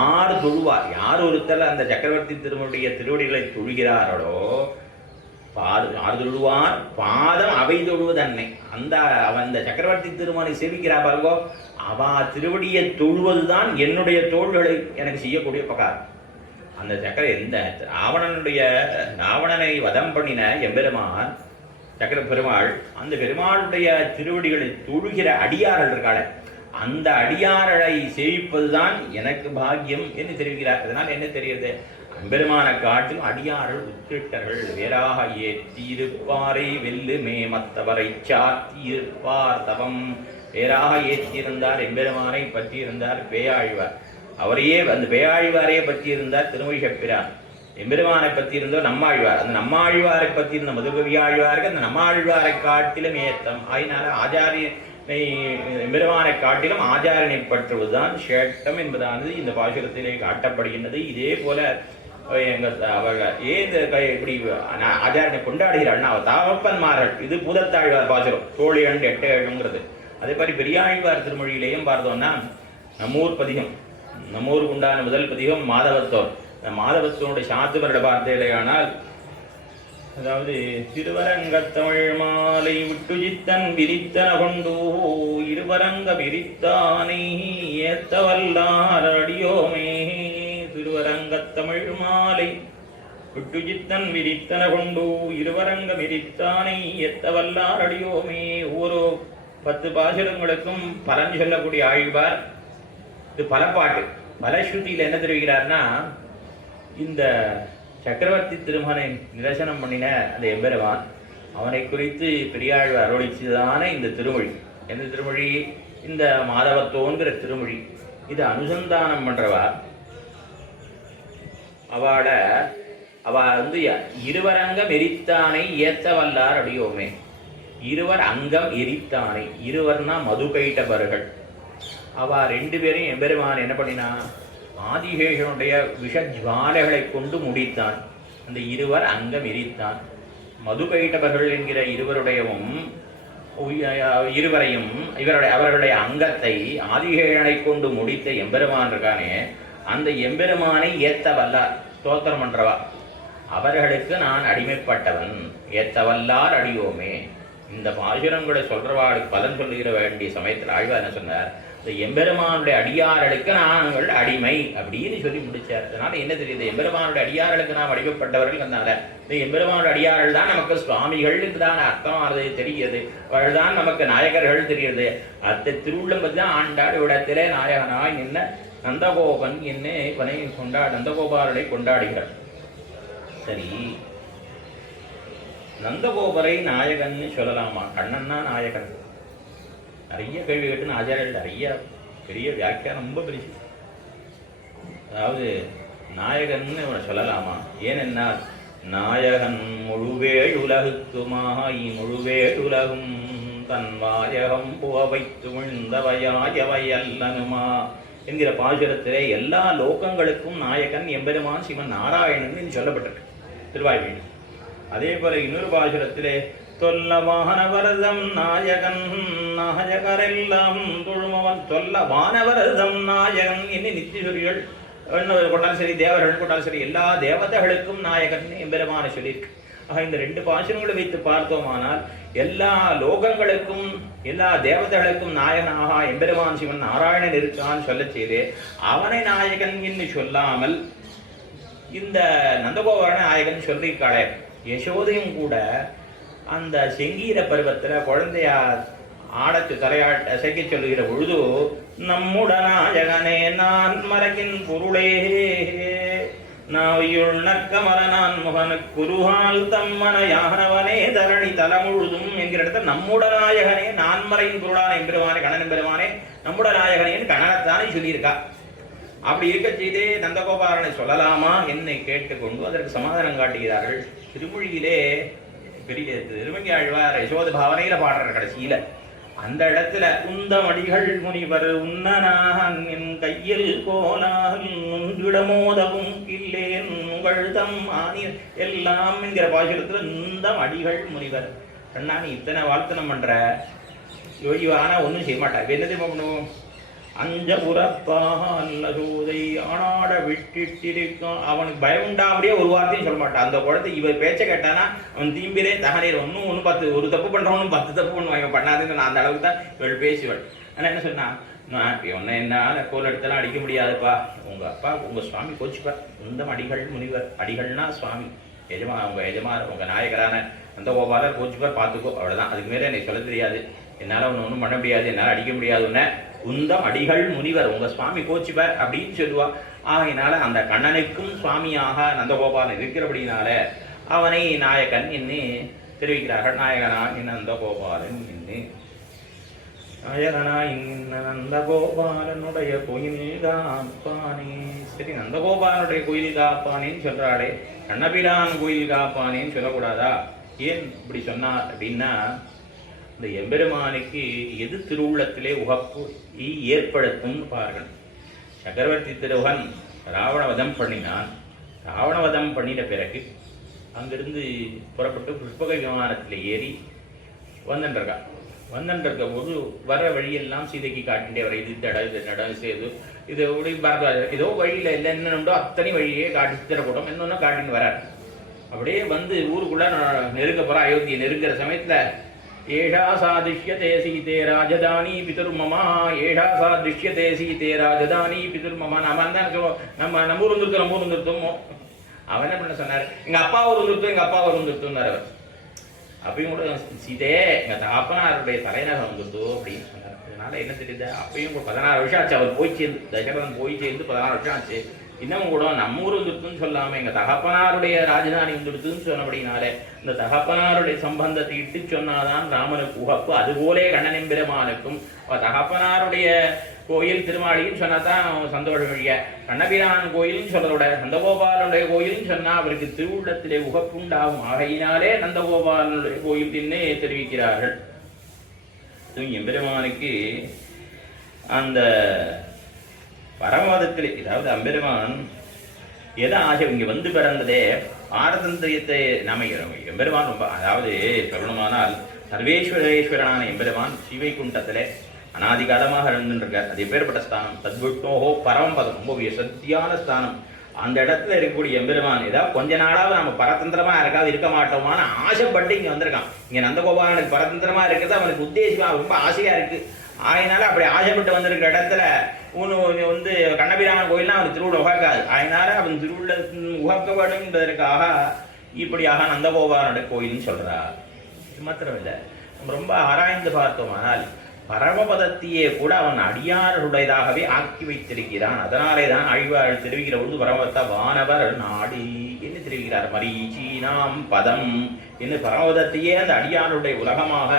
6 தொழுவார். யார் ஒருத்தர் அந்த சக்கரவர்த்தி திருமனுடைய திருவடிகளை தொழுகிறார்களோ 6 தொழுவார் பாதம் அவை தொழுவதன்னை. அவன் இந்த சக்கரவர்த்தி திருமானை சேவிக்கிறா பாருங்கோ, அவ திருவடியை தொழுவதுதான் என்னுடைய தோள்களை எனக்கு செய்யக்கூடிய உபகாரம். அந்த எந்த ராவணனை வதம் பண்ணின எம்பெருமான் சக்கர பெருமாள் அந்த பெருமாளுடைய திருவடிகளை தொழுகிற அடியார்கள் இருக்காள அந்த அடியார்களை சேவிப்பதுதான் எனக்கு பாக்கியம் என்று தெரிவிக்கிறார். அதனால் என்ன தெரியுது? எம்பெருமான காட்டிலும் அடியார்கள் உத்திட்டர்கள். வேறாக ஏற்றியிருப்பாரை வெல்லுமே மற்றவரை சாத்தியிருப்பார் தவம். வேறாக ஏற்றியிருந்தார் எம்பெருமானை பற்றியிருந்தார் பேயாழ்வார். அவரையே அந்த பேயாழ்வாரையே பற்றியிருந்தார் திருமொழி செப்பிரான். எம்பெருமானை பற்றி இருந்தோ நம்மாழ்வார். அந்த நம்மாழ்வாரை பற்றி இருந்த மதுகவி ஆழ்வாருக்கு அந்த நம்மாழ்வாரை காட்டிலும் ஏத்தம். அதனால ஆச்சாரியனை எம்பெருமானை காட்டிலும் ஆச்சாரியனை பற்றுவதுதான் சேட்டம் என்பதானது இந்த பாசுரத்திலே காட்டப்படுகின்றது. இதே போல அவர்கள் ஏன் இப்படி ஆச்சாரியனை கொண்டாடுகிறாள்னா அவ தாவப்பன்மார்கள். இது பூதத்தாழ்வார் பாசுரம் தோழி 2 8 7ங்கிறது. அதே மாதிரி பெரியாழ்வார் திருமொழியிலேயும் பார்த்தோம்னா நம்மூர் பதிகம், நம்மூருக்கு உண்டான முதல் பதிகம் மாதவத்தோர். மாதவத்தோனுடைய சாத்துவருட வார்த்தையிலேயானால் அதாவது திருவரங்கத்தமிழ் மாலை விட்டுஜித்தன் விரித்தன கொண்டு இருவரங்க விரித்தானை ஏத்தவல்லார் அடியோமே. திருவரங்கத்தமிழ் மாலை விட்டுஜித்தன் விரித்தன கொண்டு இருவரங்க விரித்தானை ஏத்தவல்லார் அடியோமே. ஒவ்வொரு 10 பாசுரங்களுக்கும் பலன் சொல்லக்கூடிய ஆழ்வார். இது பலப்பாட்டு. பலஸ்ருதியில் என்ன தெரிவிக்கிறார்னா இந்த சக்கரவர்த்தி திருமகனை நிரசனம் பண்ணின அந்த எம்பெருமான் அவனை குறித்து பெரியாழ்வார் அருளிச்சதான இந்த திருமொழி. எந்த திருமொழி? இந்த மாதவத்தோங்கிற திருமொழி. இது அனுசந்தானம் பண்றவா அவ வந்து இருவர் அங்கம் எரித்தானை ஏத்த வல்லார் அடியோமே. இருவர் அங்கம் எரித்தானை, இருவர்னா மதுகைட்டவர்கள். அவ ரெண்டு பேரையும் எம்பெருமான் என்ன பண்ணினா, ஆதிசேஷனுடைய விஷஜ்வாலைகளை கொண்டு முடித்தான். அந்த இருவர் அங்கம் எரித்தான். மதுகைட்டவர்கள் என்கிற இருவருடையவும் இருவரையும் அவர்களுடைய அங்கத்தை ஆதிசேஷனை கொண்டு முடித்த எம்பெருமான் இருக்கானே, அந்த எம்பெருமானை ஏத்த வல்லார் ஸ்தோத்திரம் பண்றவா அவர்களுக்கு நான் அடிமைப்பட்டவன். ஏத்தவல்லார் அடியோமே. இந்த பாசுரங்களை சொல்றவாளுக்கு பலன் சொல்லுகிற வேண்டிய சமயத்தில் ஆழ்வார் என்ன சொன்னார், இந்த எம்பெருமானுடைய அடியார்களுக்கு நாங்கள் அடிமை அப்படின்னு சொல்லி முடிச்சார். அதனால என்ன தெரியுது, எம்பெருமானுடைய அடியார்களுக்கு நாம் அடிமைப்பட்டவர்கள். அதனால இந்த எம்பெருமானுடைய அடியார்கள் தான் நமக்கு சுவாமிகள் தான் அர்த்தமானது தெரியுது, அவர்கள் தான் நமக்கு நாயகர்கள் தெரியுது. அந்த திருவுள்ளம் பற்றி தான் ஆண்டாடு விடத்திலே நாயகனாய் நின்ன நந்தகோபன் என்ன இவனை நந்தகோபாலனை கொண்டாடுகிறார். சரி, நந்தகோபரை நாயகன் சொல்லலாமா? கண்ணன் தான் நாயகன். நிறைய கேள்வி கேட்டு ஆச்சாரியர்கள் நிறைய பெரிய வியாக்கியானம் ரொம்ப பெரிய. அதாவது நாயகன் சொல்லலாமா? ஏனென்னா நாயகன் முழுவேழ் உலகுக்குமாய் முழுவேழ் உலகும் தன் வாயகம் புக வைத்து விழுந்தவையாயவை அல்லனுமா என்கிற பாசுரத்திலே எல்லா லோகங்களுக்கும் நாயகன் எம்பெருமான் சிவன் நாராயணன் சொல்லப்பட்டிருக்கு திருவாய்மொழி. அதே போல இன்னொரு பாசுரத்திலே தொல்ல வானவரதம் நாயகன் நாயகரெல்லாம் தொழுமவன் தொல்ல வானவரதம் நாயகன் என்று நித்தியசூரிகள் கொண்டாலும் சரி, தேவர்கள் கொண்டாலும் சரி, எல்லா தேவதைகளுக்கும் நாயகன் எம்பெருமான சொல்லியிருக்கு. ஆக இந்த ரெண்டு பாசுரங்களை வைத்து பார்த்தோமானால் எல்லா லோகங்களுக்கும் எல்லா தேவதைகளுக்கும் நாயகனாக எம்பெருமான் சிவன் நாராயணன் இருக்கான்னு சொல்ல செய்து அவனை நாயகன் என்று சொல்லாமல் இந்த நந்தகோபுர நாயகன் சொல்லியிருக்காளே. யசோதையும் கூட அந்த செங்கீர பருவத்தில் குழந்தையா ஆடத்து தலையாட்ட அசைக்க சொல்லுகிற பொழுது நம்முடனாயகனே நான் மரக்கின் பொருளே நாவையுள் நற்கமர நான் முகனுக்கு குருகால் தம்மன யானவனே தரணி தலமுழுதும் என்கிற இடத்துல நம்முடனாயகனே நான்மறையின் பொருளான எம்பெருமானே கண்ணன் பெருமானே நம்முடனாயகனேன்னு கண்ணனத்தானே சொல்லியிருக்கா. அப்படி இருக்க செய்தே நந்தகோபாலனை சொல்லலாமா என்னை கேட்டுக்கொண்டு அதற்கு சமாதானம் காட்டுகிறார்கள். திருமொழியிலே பெரிய திருமங்கி ஆழ்வார் யசோத பாவனையில பாடுற கடைசியில அந்த இடத்துல உந்தமடிகள் முனிவர் உன்னனான் என் கையில் கோலால் நுங்கிடமோதவும் இல்லேன் உங்கள்தம் ஆனியர் எல்லாம் என்கிற பாசுரத்துல உந்தம் அடிகள் முனிவர். அண்ணா நீ இத்தனை வாழ்த்தனம் பண்ற யோகிவானா ஒன்றும் செய்ய மாட்டார். என்னது பண்ணுவோம், அஞ்ச உறப்பாக அல்லதூதை ஆனாட விட்டிருக்கான். அவனுக்கு பயம் உண்டாமடியே ஒரு வார்த்தையும் சொல்ல மாட்டான். அந்த குழந்தை இவர் பேச்சை கேட்டானா அவன் தீம்பிரே தகனீர் ஒன்று 10 ஒரு தப்பு பண்றவனும் 10 தப்பு பண்ணுவாங்க பண்ணாதுன்னு நான் அந்த அளவுக்கு தான் இவள் பேசுவள். ஆனால் என்ன சொன்னா, நான் ஒன்ன என்ன கோல் எடுத்தெல்லாம் அடிக்க முடியாதுப்பா, உங்க அப்பா உங்க சுவாமி கோச்சுப்பார். இந்த அடிகள் முனிவர், அடிகள்னா சுவாமி உங்க எஜமானர் உங்க நாயகரான அந்த கோபாலர் கோச்சுப்பார், பார்த்துக்கோ அவ்வளவுதான். அதுக்கு மேலே எனக்கு சொல்ல தெரியாது, என்னால ஒன்றும் பண்ண முடியாது, என்னால் அடிக்க முடியாது. உன்ன உந்தம் அடிகள் முனிவர் உங்க சுவாமி கோச்சிப்பார் அப்படின்னு சொல்லுவா. ஆகையினால அந்த கண்ணனுக்கும் சுவாமியாக நந்தகோபாலன் இருக்கிறபடினால அவனை நாயகன் என்று தெரிவிக்கிறார்கள். நாயகனா என் நந்தகோபாலன் என்று நாயகனா என் நந்தகோபாலனுடைய கோயில் காப்பானே. சரி, நந்தகோபாலனுடைய கோயில் காப்பானேன்னு சொல்றாளே, கண்ணபிரான் கோயில் காப்பானேன்னு சொல்லக்கூடாதா? ஏன் இப்படி சொன்னார் அப்படின்னா, இந்த எம்பெருமானுக்கு எது திருவுள்ளத்திலே உகப்பு ஏற்படுத்தும் பாருங்கள். சக்கரவர்த்தி திருவகன் ராவணவதம் பண்ணினான். ராவணவதம் பண்ணின பிறகு அங்கிருந்து புறப்பட்டு புஷ்பக விமானத்தில் ஏறி வந்துருக்க போது வர வழியெல்லாம் சீதைக்கு காட்டின்றே வர இது தட இது நட செய்து இது பரதாஜர் ஏதோ வழியில் இல்லை என்னென்னோ அத்தனை வழியே காட்டி சித்திரக்கூட்டம் இன்னொன்னு காட்டின்னு வரார். அப்படியே வந்து ஊருக்குள்ள நெருங்க போற அயோத்தியை நெருங்கிற சமயத்துல ஏஷா சாதிஷ்யதே சீதே ராஜதானி பிதுர்மமா, ஏஷா சாதிஷ்யதே சீதே ராஜதானி பிதுர்மமா. நம்ம ஊர் வந்துருத்தோமோ. அவன் என்ன பண்ண சொன்னார், எங்க அப்பா ஊர் வந்துருத்தோம்னார் அவர். அப்பயும் கூட சீதே எங்க தாப்பனாருடைய தலைநகரம் வந்துருத்தோ அப்படின்னு சொன்னார். அதனால என்ன தெரியுது, அப்பயும் 16 வருஷம் ஆச்சு அவர் போய் சேர்ந்து, தசரதன் போய் சேர்ந்து 16 வருஷம் ஆச்சு. இன்னும் கூட நம்ம ஊர் வந்துருத்துன்னு சொல்லாம எங்க தகப்பனாருடைய ராஜதானி வந்துடுத்துன்னு சொன்னபடினாலே இந்த தகப்பனாருடைய சம்பந்தத்தை இட்டு சொன்னாதான் ராமனுக்கு உகப்பு. அதுபோலே கண்ணன் பெருமானுக்கும் தகப்பனாருடைய கோயில் திருமாளின்னு சொன்னா தான் சந்தோஷம் இல்லையா. கண்ணபிரான் கோயில்னு சொல்றதோட நந்தகோபாலனுடைய கோயில்னு சொன்னா அவருக்கு திருவுள்ளத்திலே உகப்புண்டாகும். ஆகையினாலே நந்தகோபாலனுடைய கோயில் என்று தெரிவிக்கிறார்கள். எம்பெருமானுக்கு அந்த பரமதத்திலே, அதாவது அம்பெருமான் எதை ஆசை இங்க வந்து பிறந்ததே பாரதந்திரியத்தை நாம எம்பெருமான் ரொம்ப, அதாவது சொல்லணுமானால் சர்வேஸ்வரேஸ்வரனான எம்பெருமான் ஸ்ரீவைகுண்டத்திலே அனாதிகாலமாக இருந்துருக்கார். அது எப்பேற்பட்ட ஸ்தானம், தத்விஷ்ணோஹோ பரமபதம், ரொம்ப சத்தியான ஸ்தானம். அந்த இடத்துல இருக்கக்கூடிய எம்பெருமான் ஏதாவது கொஞ்ச நாளாவது நம்ம பரதந்திரமா யாருக்காவது இருக்க மாட்டோமான ஆசைப்பட்டு இங்க வந்திருக்கான். இங்க நந்தகோபாலனுக்கு பரதந்திரமா இருக்கிறது அவனுக்கு உத்தேசமா ரொம்ப ஆசையா இருக்கு. அதனால அப்படி ஆசைப்பட்டு வந்திருக்க இடத்துல வந்து கண்ணபிராமன் கோயில்னா அவன் திருவுள்ள உகக்காது. அதனால அவன் திருவுள்ள உகக்க வேண்டும் என்பதற்காக இப்படியாக நந்தகோபாலனுடைய கோயில்னு சொல்றார். இது மாத்திரம் இல்லை, ரொம்ப ஆராய்ந்து பார்த்தோமானால் பரமபதத்தையே கூட அவன் அடியாருடையதாகவே ஆக்கி வைத்திருக்கிறான். அதனாலே தான் ஆழ்வார்கள் தெரிவிக்கிற பொழுது பரமபத வானவர் நாடி என்று தெரிவிக்கிறார். மரீச்சீனாம் பதம் என்று பரமபதத்தையே அந்த அடியாருடைய உலகமாக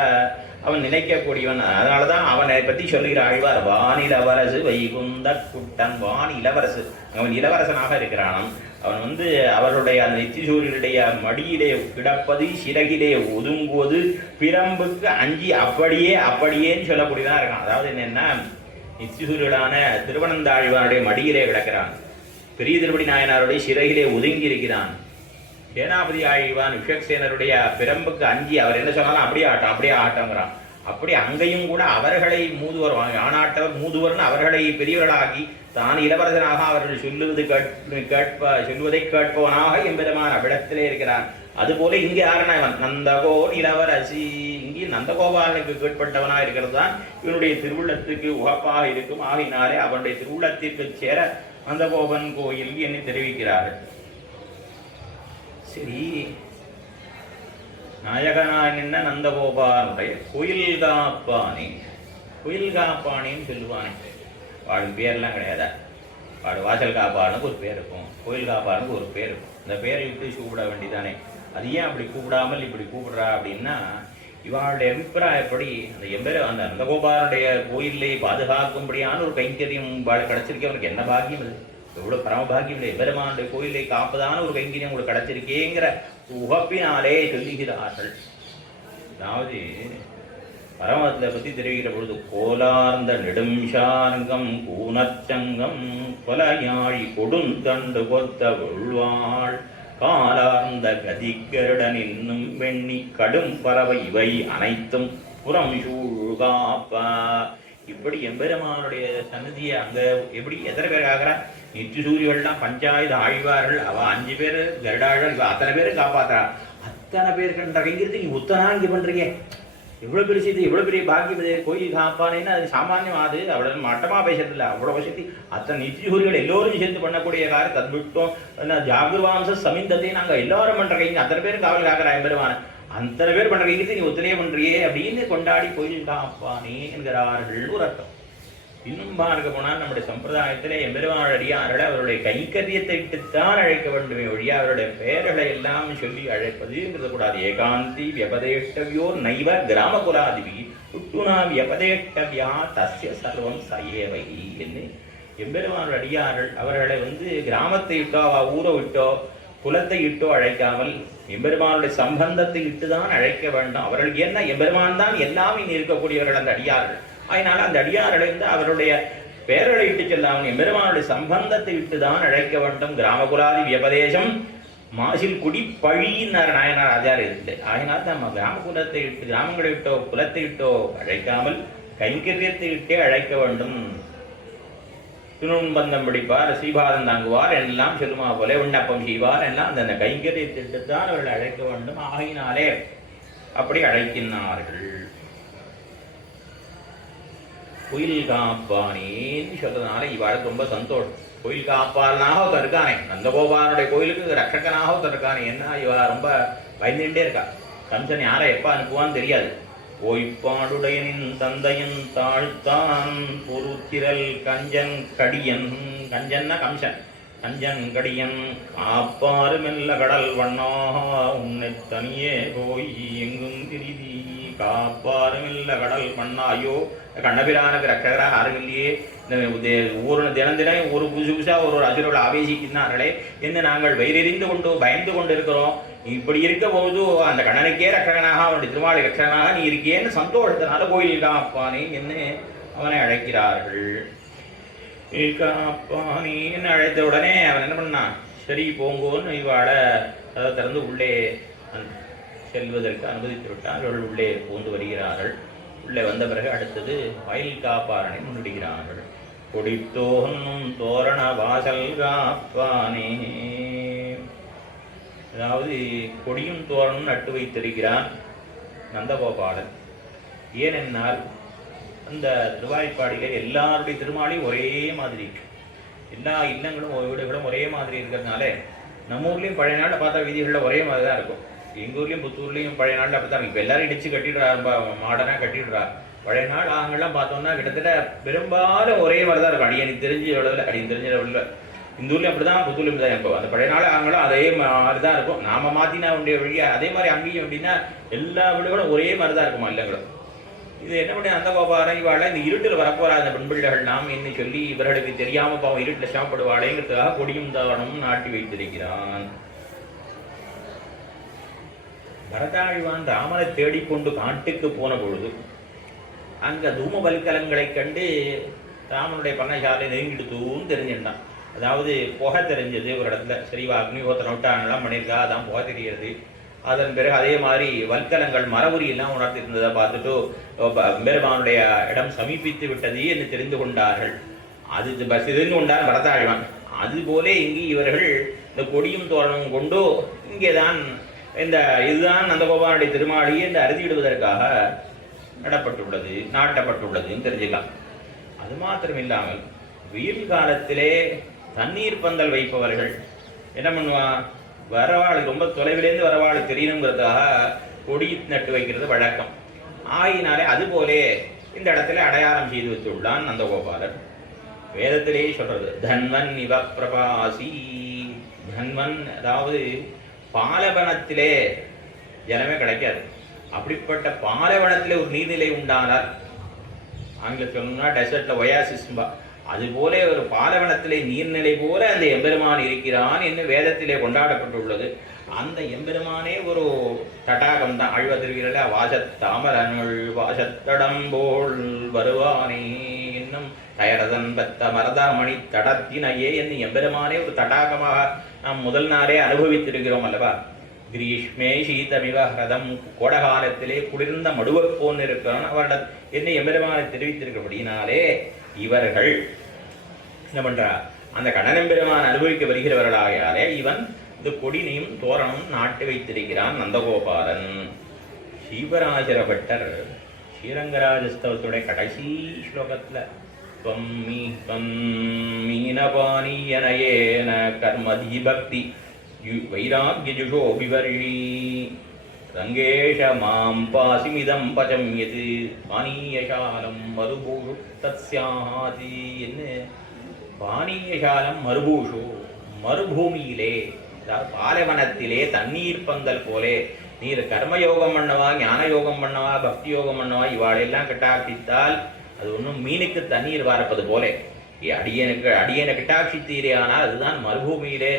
அவன் நினைக்கக்கூடியவன். அதனாலதான் அவனை பற்றி சொல்லுகிற ஆழ்வார் வானிலவரசு வைகுந்த குட்டன். வான் இளவரசு, அவன் இளவரசனாக இருக்கிறான். அவன் வந்து அவருடைய அந்த நித்திசூரியனுடைய மடியிலே கிடப்பது, சிறகிலே ஒதுங்குவது, பிரம்புக்கு அஞ்சி அப்படியேன்னு சொல்லக்கூடியதான் இருக்கான். அதாவது என்னன்னா, நித்திசூரியனான திருவனந்தாழ்வானுடைய மடியிலே கிடக்கிறான், பெரிய திருப்படி நாயனாருடைய சிறகிலே ஒதுங்கி இருக்கிறான். சேனாபதி ஆழ்வான் விஸ்வக்சேனருடைய பிரம்புக்கு அஞ்சி அவர் என்ன சொன்னாலும் அப்படியே ஆட்டங்கிறான். அப்படி அங்கேயும் கூட அவர்களை மூதுவர், ஆனாட்டவர் மூதுவர்னு அவர்களை பெரியவர்களாகி தான் இளவரசனாக அவர்கள் சொல்வதை கேட்பவனாக எம்பெருமான் அவ்விடத்திலே இருக்கிறான். அதுபோல இங்கே யாருன்னா இவன் நந்தகோ இளவரசி, இங்கே நந்தகோபாலனுக்கு கீழ்பட்டவனாக இருக்கிறது தான் இவனுடைய திருவுள்ளத்துக்கு உகப்பாக இருக்கும். ஆகினாலே அவனுடைய திருவுள்ளத்திற்கு சேர நந்தகோபன் கோயில் என்று தெரிவிக்கிறார்கள். சரி, நாயகனாய் நின்ன நந்தகோபாலனுடைய கோயில் காப்பானே, கோயில் காப்பானேன்னு சொல்லுவானே. வாழும் பேர்லாம் கிடையாதா? வாடு வாசல் காப்பானுக்கு ஒரு பேர் இருக்கும், கோயில் காப்பானுக்கு ஒரு பேர் இருக்கும். இந்த பேரை விட்டு கூப்பிட வேண்டியதானே. அது ஏன் அப்படி கூப்பிடாமல் இப்படி கூப்பிடுறா அப்படின்னா, இவனுடைய அபிப்பிராயப்படி அந்த நந்தகோபாலனுடைய கோயிலை பாதுகாக்கும்படியான ஒரு கைங்கரியம் கிடைச்சிருக்கே. அவனுக்கு என்ன பாக்கியம் அது, எவ்வளவு பரமபாகியம் இல்லை. பெருமானுடைய கோயிலை காப்பதான ஒரு கைங்கரியம் உங்களுக்கு கிடைச்சிருக்கேங்கிற உகப்பினாலே சொல்லுகிறார்கள். அதாவது பரமத்தை பற்றி தெரிவிக்கிற பொழுது கோலார்ந்த நெடும்சார்கம் கூனச்சங்கம் கொலையாழி கொடுந்தண்டு கொத்த உள்வாள் காலார்ந்த கதிகருடன் இன்னும் வெண்ணி கடும் பறவை இவை அனைத்தும் புறம் சூழ்காப்பா. இப்படி எம்பெருமானுடைய சன்னதியை அங்க எப்படி எத்தனை பேர் ஆகிறா? நித்திய சூரியர்கள்லாம் பஞ்சாயுத ஆழ்வார்கள், அவ 5 பேர் கருடாழ்வார், இவ அத்தனை பேரும் காப்பாத்துறா. அத்தனை பேர் கண்ட கைங்கிறது நீ உத்தனா இங்க பண்றீங்க, எவ்வளவு பெரிய செய்தி, எவ்வளவு பெரிய பாக்கியம். கோயில் காப்பானேன்னா அது சாமானியம், அது அவ்வளவு மட்டமா பேசுறது இல்லை. அவ்வளவு சக்தி அத்தனை நித்திய சூரியர்கள் எல்லோரும் சேர்ந்து பண்ணக்கூடிய காரியம் தத்விட்டோம் ஜாகிரவாம்ச சமிந்தத்தை நாங்க எல்லாரும் பண்ற கைங்க, அத்தனை பேரும் காவல் காக்கிறா எம்பெருமான, அத்தனை பேர் பண்ற கைங்கிறது நீ ஒத்தனையே பண்றியே அப்படின்னு கொண்டாடி கோயில் காப்பானே என்கிறார்கள் ஒரு அர்த்தம். இன்னும் பார்க்க போனால் நம்முடைய சம்பிரதாயத்திலே எம்பெருமான் அடியார்கள் அவருடைய கைக்கரியத்தை விட்டுத்தான் அழைக்க வேண்டுமே ஒழிய அவருடைய பெயர்களை எல்லாம் சொல்லி அழைப்பதுங்கிறது கூடாது. ஏகாந்தி வியபதேஷ்டவியோ நைவ கிராமகுலாதிபி உட்டுனா வியபதேஷ்டவியா தஸ்ய சர்வம் சயேவை என்று எம்பெருமான் அடியார்கள் அவர்களை கிராமத்தை விட்டோ ஊரை விட்டோ குலத்தை இட்டோ அழைக்காமல் எம்பெருமானுடைய சம்பந்தத்தை இட்டுதான் அழைக்க வேண்டும். அவர்களுக்கு என்ன, எம்பெருமான் தான் எல்லாமே இருக்கக்கூடியவர்கள் அந்த அடியார்கள். அதனால அந்த அடியார்களை அவருடைய பெயர்களை இட்டு செல்லாமல் எம்பெருமானுடைய சம்பந்தத்தை விட்டுதான் அழைக்க வேண்டும். கிராமகுலாதி வியபதேசம் மாசில் குடி பழியினார் நாயனார் ஆச்சார் இல்லை. அதனால நம்ம கிராமகுலத்தை இட்டு கிராமங்களை விட்டோ குலத்தை விட்டோ அழைக்காமல் கைங்கரியத்தை விட்டே அழைக்க வேண்டும். துணும்பந்தம் பிடிப்பார், ஸ்ரீபாதம் தாங்குவார் எல்லாம் சொல்லுமா போல விண்ணப்பம் செய்வார் எல்லாம் அந்த கைங்கரியத்தை விட்டுத்தான் அவர்கள் அழைக்க வேண்டும். ஆகினாலே அப்படி அழைக்கின்றார்கள். கோயில் காப்பானேன்னு சொல்றதுனால இவாளுக்கு ரொம்ப சந்தோஷம். கோயில் காப்பாளனாக ஒருத்தர் இருக்கானே, நந்தகோபாலனுடைய கோயிலுக்கு ரட்சகனாக ஒருத்தர் இருக்கானே. என்ன இவ ரொம்ப பயந்துகிட்டே இருக்கா. கம்சன் யாரை எப்ப அனுப்புவான்னு தெரியாது. ஓய்ப்பாடுடையனின் தந்தையன் தாழ்த்தான் பொறுத்திரல் கஞ்சன் கடியன், கஞ்சன்னா கம்சன், கஞ்சன் கடியன் காப்பாறு மெல்ல கடல் வண்ணா உன்னை தனியே போய் எங்கும் திரிதி காப்பாறு மெல்ல கடல் வண்ணா. ஐயோ கண்ணபிரானுக்கு ரட்சகராக யாரும் இல்லையே, இந்த ஒவ்வொரு தினம் ஒரு புதுசாக ஒரு அசுரர்கள் ஆவேசிக்கின்றார்களே என்று நாங்கள் வயிறெறிந்து கொண்டு பயந்து கொண்டு இருக்கிறோம். இப்படி இருக்க போது அந்த கண்ணனுக்கே ரட்சகனாக அவனுடைய திருமாலை ரட்சகனாக நீ இருக்கேன்னு சந்தோஷத்தினால கோயில் காப்பானே என்று அவனை அழைக்கிறார்கள். காப்பானே என்று அழைத்த உடனே அவன் என்ன பண்ணான், சரி போங்கோன்னு இவாளை அதை திறந்து உள்ளே செல்வதற்கு அனுமதித்து விட்டால் அவர்கள் உள்ளே பூந்து வருகிறார்கள். உள்ளே வந்த பிறகு அடுத்தது வயல் காப்பாரனை முன்னிடுகிறார்கள். கொடித்தோன்னும் தோரண வாசல் காப்பானே, அதாவது கொடியும் தோரணம் நட்டு வைத்திருக்கிறான் நந்தகோபாலன். ஏனென்னால் அந்த திருவாய்ப்பாடியில எல்லாருடைய திருமாலையும் ஒரே மாதிரி இருக்கு, எல்லா இல்லங்களும் வீடுகளும் ஒரே மாதிரி இருக்கிறதுனால நம்ம ஊர்லேயும் பழைய நாளில் பார்த்தா வீதிகளில் ஒரே மாதிரி தான் இருக்கும். எங்கள் ஊர்லேயும் புத்தூர்லேயும் பழைய நாளில் அப்படி தான். இப்போ எல்லாரும் இடிச்சு கட்டிடுறாரு, மாடனாக கட்டிடுறாரு. பழைய நாள் ஆங்கெல்லாம் பார்த்தோம்னா கிட்டத்தட்ட பெரும்பாலும் ஒரே மாதிரி தான் இருக்கும். அடியனுக்கு தெரிஞ்ச எவ்வளவு அடியன் தெரிஞ்ச எவ்வளோ இந்த ஊர்லேயும் அப்படி தான், புத்தூர்லேயும் இப்படி தான் இருக்கும். அந்த பழைய நாள் ஆங்கெல்லாம் அதே மாதிரி தான் இருக்கும். நாம மாற்றினா உடைய வழியாக அதே மாதிரி அங்கேயும் அப்படின்னா எல்லா வீடுகளும் ஒரே மாதிரி தான் இருக்குமா இல்லைங்களும். இது என்ன பண்ணி நந்தகோபாலன் இவாளை இந்த இருட்டில் வரப்போறா அந்த பெண்பிள்ளைகள் நாம் என்ன சொல்லி இவர்களுக்கு தெரியாம பாவம் இருட்டில் சிரமப்படுவாளேங்கிறதுக்காக கொடியும் தாவணமும் நாட்டி வைத்திருக்கிறான். பரதாழ்வான் ராமனை தேடிக்கொண்டு காட்டுக்கு போன பொழுது அங்க தூம வல்கலங்களை கண்டு ராமனுடைய பண்ணைசாலை நெருங்கிடுத்துன்னு தெரிஞ்சிருந்தான். அதாவது புகை தெரிஞ்சது ஒரு இடத்துல. சரிவா அக்னிஹோத்திரம் விட்டாங்கலாம் பண்ணியிருக்கா, அதான் புகை தெரிகிறது. அதன் பிறகு அதே மாதிரி வல்கலங்கள் மரபுரி எல்லாம் உணர்த்தி இருந்ததை பார்த்துட்டு பெருமானுடைய இடம் சமீபித்து விட்டது என்று தெரிந்து கொண்டார்கள். அது தெரிந்து கொண்டார் பரதாழ்வான். அதுபோல இங்கே இவர்கள் இந்த கொடியும் தோரணமும் கொண்டு இங்கேதான் இதுதான் நந்தகோபாலனுடைய திருமாளி என்று அறுதியிடுவதற்காக நாட்டப்பட்டுள்ளதுன்னு தெரிஞ்சுக்கலாம். அது மாத்திரம் இல்லாமல் வெயில் காலத்திலே தண்ணீர் பந்தல் வைப்பவர்கள் என்ன பண்ணுவான், வரவாளுக்கு ரொம்ப தொலைவிலேருந்து வரவாளுக்கு தெரியணுங்கிறதுக்காக கொடி நட்டு வைக்கிறது வழக்கம். ஆயினாலே அதுபோலே இந்த இடத்துல அடையாளம் செய்து வச்சுள்ளான் நந்தகோபாலன். வேதத்திலே சொல்றது தன்வன் இவ பிரபாசி. தன்வன் அதாவது பாலவனத்திலே ஜலமே கிடைக்காது. அப்படிப்பட்ட பாலைவனத்திலே ஒரு நீர்நிலை உண்டானால், ஆங்கிலத்தில் சொல்லணும்னா டெசர்ட்ல ஒயாசிஸ்பா, அதுபோல ஒரு பாலைவனத்திலே நீர்நிலை போல அந்த எம்பெருமான் இருக்கிறான் என்று வேதத்திலே கொண்டாடப்பட்டுள்ளது. அந்த எம்பெருமானே ஒரு தடாகம் தான். ஆழ்வ திருவிழா வாசத்தாமரனுள் வாசத்தடம்போல் வருவானே என்னும் தயரதன் பத்த மரதாமணி தடத்தினையே என்று எம்பெருமானே ஒரு தடாகமாக நாம் முதல் நாளே அனுபவித்திருக்கிறோம் அல்லவா. கிரீஷ்மே சீதமிவ ஹிரதம், கோடகாலத்திலே குளிர்ந்த மடுவப் போன்னு இருக்கிறோம் அவரிடம் என்னை எம்பெருமானை தெரிவித்திருக்கிறபடினாலே இவர்கள் என்ன பண்றா, அந்த கண்ணனெம்பெருமான் அனுபவிக்க வருகிறவர்களாயாலே இவன் இந்த கொடினையும் தோரணம் நாட்டி வைத்திருக்கிறான் நந்தகோபாலன். ஸ்ரீவராஜர பட்டர் ஸ்ரீரங்கராஜஸ்தவத்துடைய கடைசி ஸ்லோகத்துல மீனபானியனயேன கர்மதி பக்தி வைராக்யஜுஷோ விவர்ஷி ரங்கேஷ மாம் பாசிமிதம் பஜம்யது பானீயசாலம் மருபூஷு தத்ஸ்யாதி என்ன. பானீயசாலம் மருபூஷு, மறுபூமியிலே அதாவது பாலைவனத்திலே தண்ணீர் பந்தல் போலே நீர் கர்மயோகம் பண்ணவா, ஞான யோகம் பண்ணவா, பக்தி யோகம் பண்ணவா இவாளெல்லாம் கட்டாட்சித்தால் அது ஒன்றும் மீனுக்கு தண்ணீர் வார்ப்பது போலே அடியனை கட்டாட்சித்தீரே. ஆனால் அதுதான் மறுபூமியிலே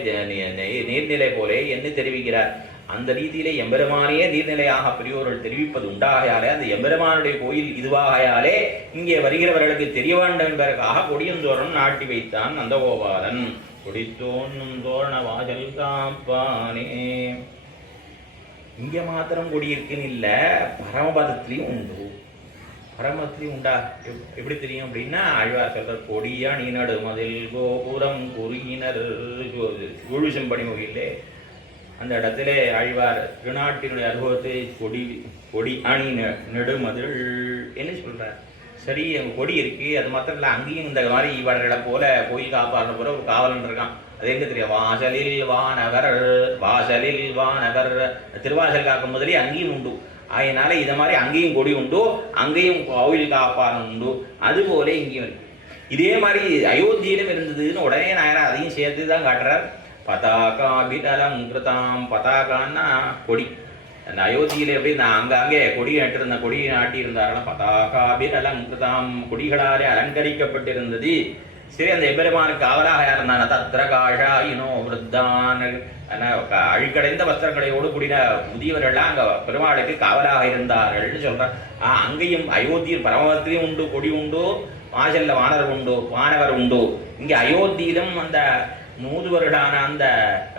நீர்நிலை போலே என்று தெரிவிக்கிறார். அந்த ரீதியிலே எம்பெருமானையே நீர்நிலையாக பெரியோர்கள் தெரிவிப்பது உண்டாகையாலே அந்த எம்பெருமானுடைய கோயில் இதுவாகையாலே இங்கே வருகிறவர்களுக்கு தெரிய வேண்டும் என்பதற்காக கொடியந்தோரணம் நாட்டி வைத்தான் நந்தகோபாலன். கொடித்தோன்னும் தோரண வாசல் காப்பானே. இங்க மாத்திரம் கொடி இருக்குன்னு இல்லை, பரமபதத்திலையும் உண்டு. பரமத்திலையும் உண்டா எப்படி தெரியும் அப்படின்னா, ஆழ்வார் சொல்ற கொடியா நீ நடு மதில் கோபுரம் குறியினர் குழுசம்படி முகிலே அந்த இடத்துல ஆழ்வார் திருநாட்டினுடைய அனுபவத்தை கொடி அணி நெடுமதில் என்ன சொல்றார். சரி, அங்கே கொடி இருக்கு, அது மாத்திரம் இல்லை, அங்கேயும் இந்த மாதிரி இவர்களை போல கோயில் காப்பாடுற போல ஒரு காவலன் இருக்கான். அது எங்க தெரியும், வாசலில் வானவர் திருவாசல் காக்கும் முதலே அங்கேயும் உண்டு. அதனால இதை மாதிரி அங்கேயும் கொடி உண்டு, அங்கேயும் கோவில் காப்பாளன் உண்டு. அதுபோல இங்கேயும் இருக்கு. இதே மாதிரி அயோத்தியிலும் இருந்ததுன்னு உடனே நாயனா அதையும் சேர்த்து தான் காட்டுறார். பதாகா விதலங்கிருதாம், பதாகான்னா கொடி, அந்த அயோத்தியில எப்படி நான் அங்கங்கே கொடி நட்டிருந்த கொடியை நாட்டியிருந்தார்கள் பதாகாபிர் அலங்கிருதாம் கொடிகளாலே அலங்கரிக்கப்பட்டிருந்தது. சரி, அந்த எம்பெருமானுக்கு காவலாக இருந்தான தத்ர காஷாயினோ விருத்தான் அழுக்கடைந்த வஸ்திரங்களையோடு கூடின முதியவர்கள்லாம் அங்க பெருமாளுக்கு காவலாக இருந்தார்கள்னு சொல்றான். அங்கேயும் அயோத்தியில் பரமத்திலையும் உண்டு கொடி உண்டு, வாசல்ல வானவர் உண்டு. இங்க அயோத்தியிலும் அந்த மூதுவர்களான அந்த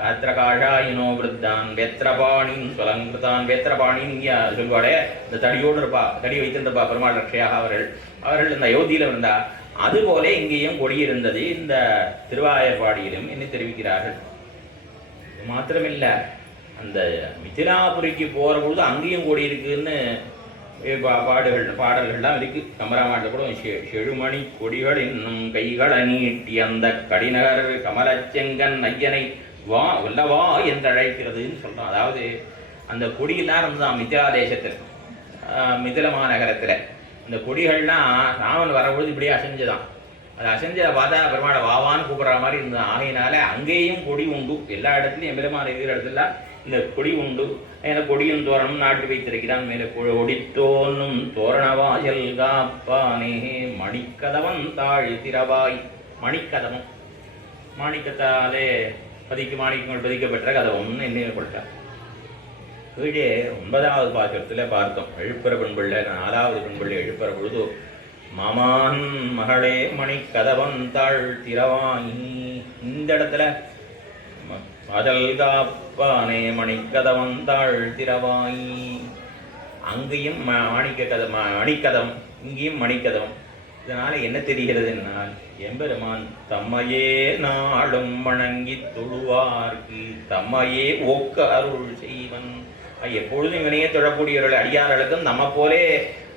அத்திரகாஷாயினோ விருத்தான் வேத்திரபாணின்னு சொல்லங்கிருத்தான். வேத்திரபாணின்னு இங்க சொல்வாடே, இந்த தடியோடு இருப்பா, தடி வைத்திருப்பா பெருமாள் ரட்சையாக அவர்கள் இந்த அயோத்தியில இருந்தா. அதுபோல இங்கேயும் கொடி இருந்தது இந்த திருவாயர்பாடியிலும் என்ன தெரிவிக்கிறார்கள். மாத்திரமில்ல, அந்த மிதிலாபுரிக்கு போற பொழுது அங்கேயும் கொடி இருக்குன்னு பாடல்கள்லாம் இருக்கு. கம்பராமாட்டில் கூட செழுமணி கொடிகள் இன்னும் கைகளை நீட்டி அந்த கடிநகர் கமலச்செங்கன் ஐயனை வா வல்லவா என்று அழைக்கிறதுன்னு சொல்றோம். அதாவது அந்த கொடியெல்லாம் இருந்துதான் மிதிலா தேசத்தில், மிதில மாநகரத்தில் இந்த கொடிகள்லாம் ராமன் வரபொழுது இப்படியே அசைஞ்சுதான். அது அசைஞ்சதை பார்த்தா பெருமாளை வாவான்னு கூப்பிட்ற மாதிரி இருந்தது. ஆகையினால அங்கேயும் கொடி உண்டு. எல்லா இடத்துலையும் பெருமாள் இருக்கிற இடத்துல இந்த கொடி உண்டு. ஏன்னா கொடியும் தோரணம் நாட்டி வைத்திருக்கிறான். மேலே ஒடித்தோன்னும் தோரணவாயல் காப்பானே மணிக்கதவன் தாழ் திரவாய். மணிக்கதவம் மாணிக்கத்தாலே மாணிக்கங்கள் பதிக்கப்பட்ட கதவம்னு நினைவுபடுத்தார். கீழே 9வது பாசுரத்தில் பார்த்தோம். எழுப்புற பண்புள்ள 4வது பண்புள்ள எழுப்புற பொழுது மாமான் மகளே மணிக்கதவன் தாழ் திரவாய். இந்த இடத்துல அதல் காப்பானே மணிக்கதவன் தாழ் திரவாய். அங்கேயும் மணிக்கதவம், இங்கேயும் மணிக்கதவம். இதனால என்ன தெரிகிறது என்னால், எம்பெருமான் தம்மையே நாளும் வணங்கி தொழுவார்க்கு தம்மையே ஒக்க அருள் செய்வன். எப்பொழுதும் இவனையே தொழக்கூடியவர்கள் அடியார்களுக்கும் நம்ம போலே,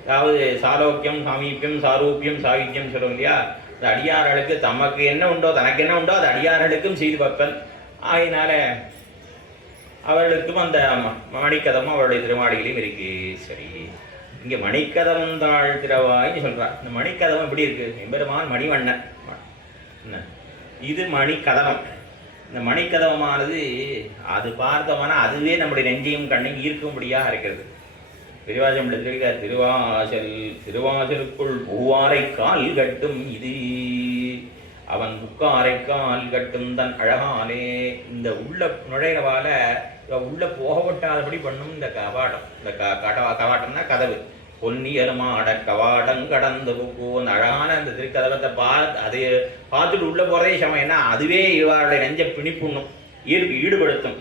அதாவது சாலோக்கியம் சாமீபியம் சாரூபியம் சாகித்யம் சொல்லுவோம் இல்லையா, இந்த அடியார்களுக்கு தமக்கு என்ன உண்டோ தனக்கு என்ன உண்டோ அது அடியார்களுக்கும் செய்து வைப்பன். ஆகினால அவர்களுக்கும் அந்த மணிக்கதமும் அவருடைய திருமாடிகளையும் இருக்கு. சரி, இங்கே மணிக்கதவம் தாழ் திரவாய்ன்னு சொல்கிறான். இந்த மணிக்கதவம் எப்படி இருக்கு? எம்பெருமான் மணிவண்ணன், இது மணிக்கதவம். இந்த மணிக்கதவமானது அது பார்த்தோம்னா அதுவே நம்முடைய நெஞ்சையும் கண்ணையும் ஈர்க்கும்படியாக இருக்கிறது. பெரியவாசம் திருவாசலுக்குள் பூவாரை கால் கட்டும் இது அவன் புக்காரை கால் கட்டும் தன் அழகாலே. இந்த உள்ள நுழைவால உள்ள போகப்பட்டாதபடி பண்ணும் இந்த கவாடம். இந்த கவாட்டம்னா கதவு. பொன்னியருமாட கவாடம் கடந்து போக்கும் அந்த அழகான அந்த திருக்கதவத்தை அதை பார்த்துட்டு உள்ள போறதே சமம். ஏன்னா அதுவே இவருடைய நெஞ்ச பிணிப்புண்ணும், ஈடுபடுத்தும்.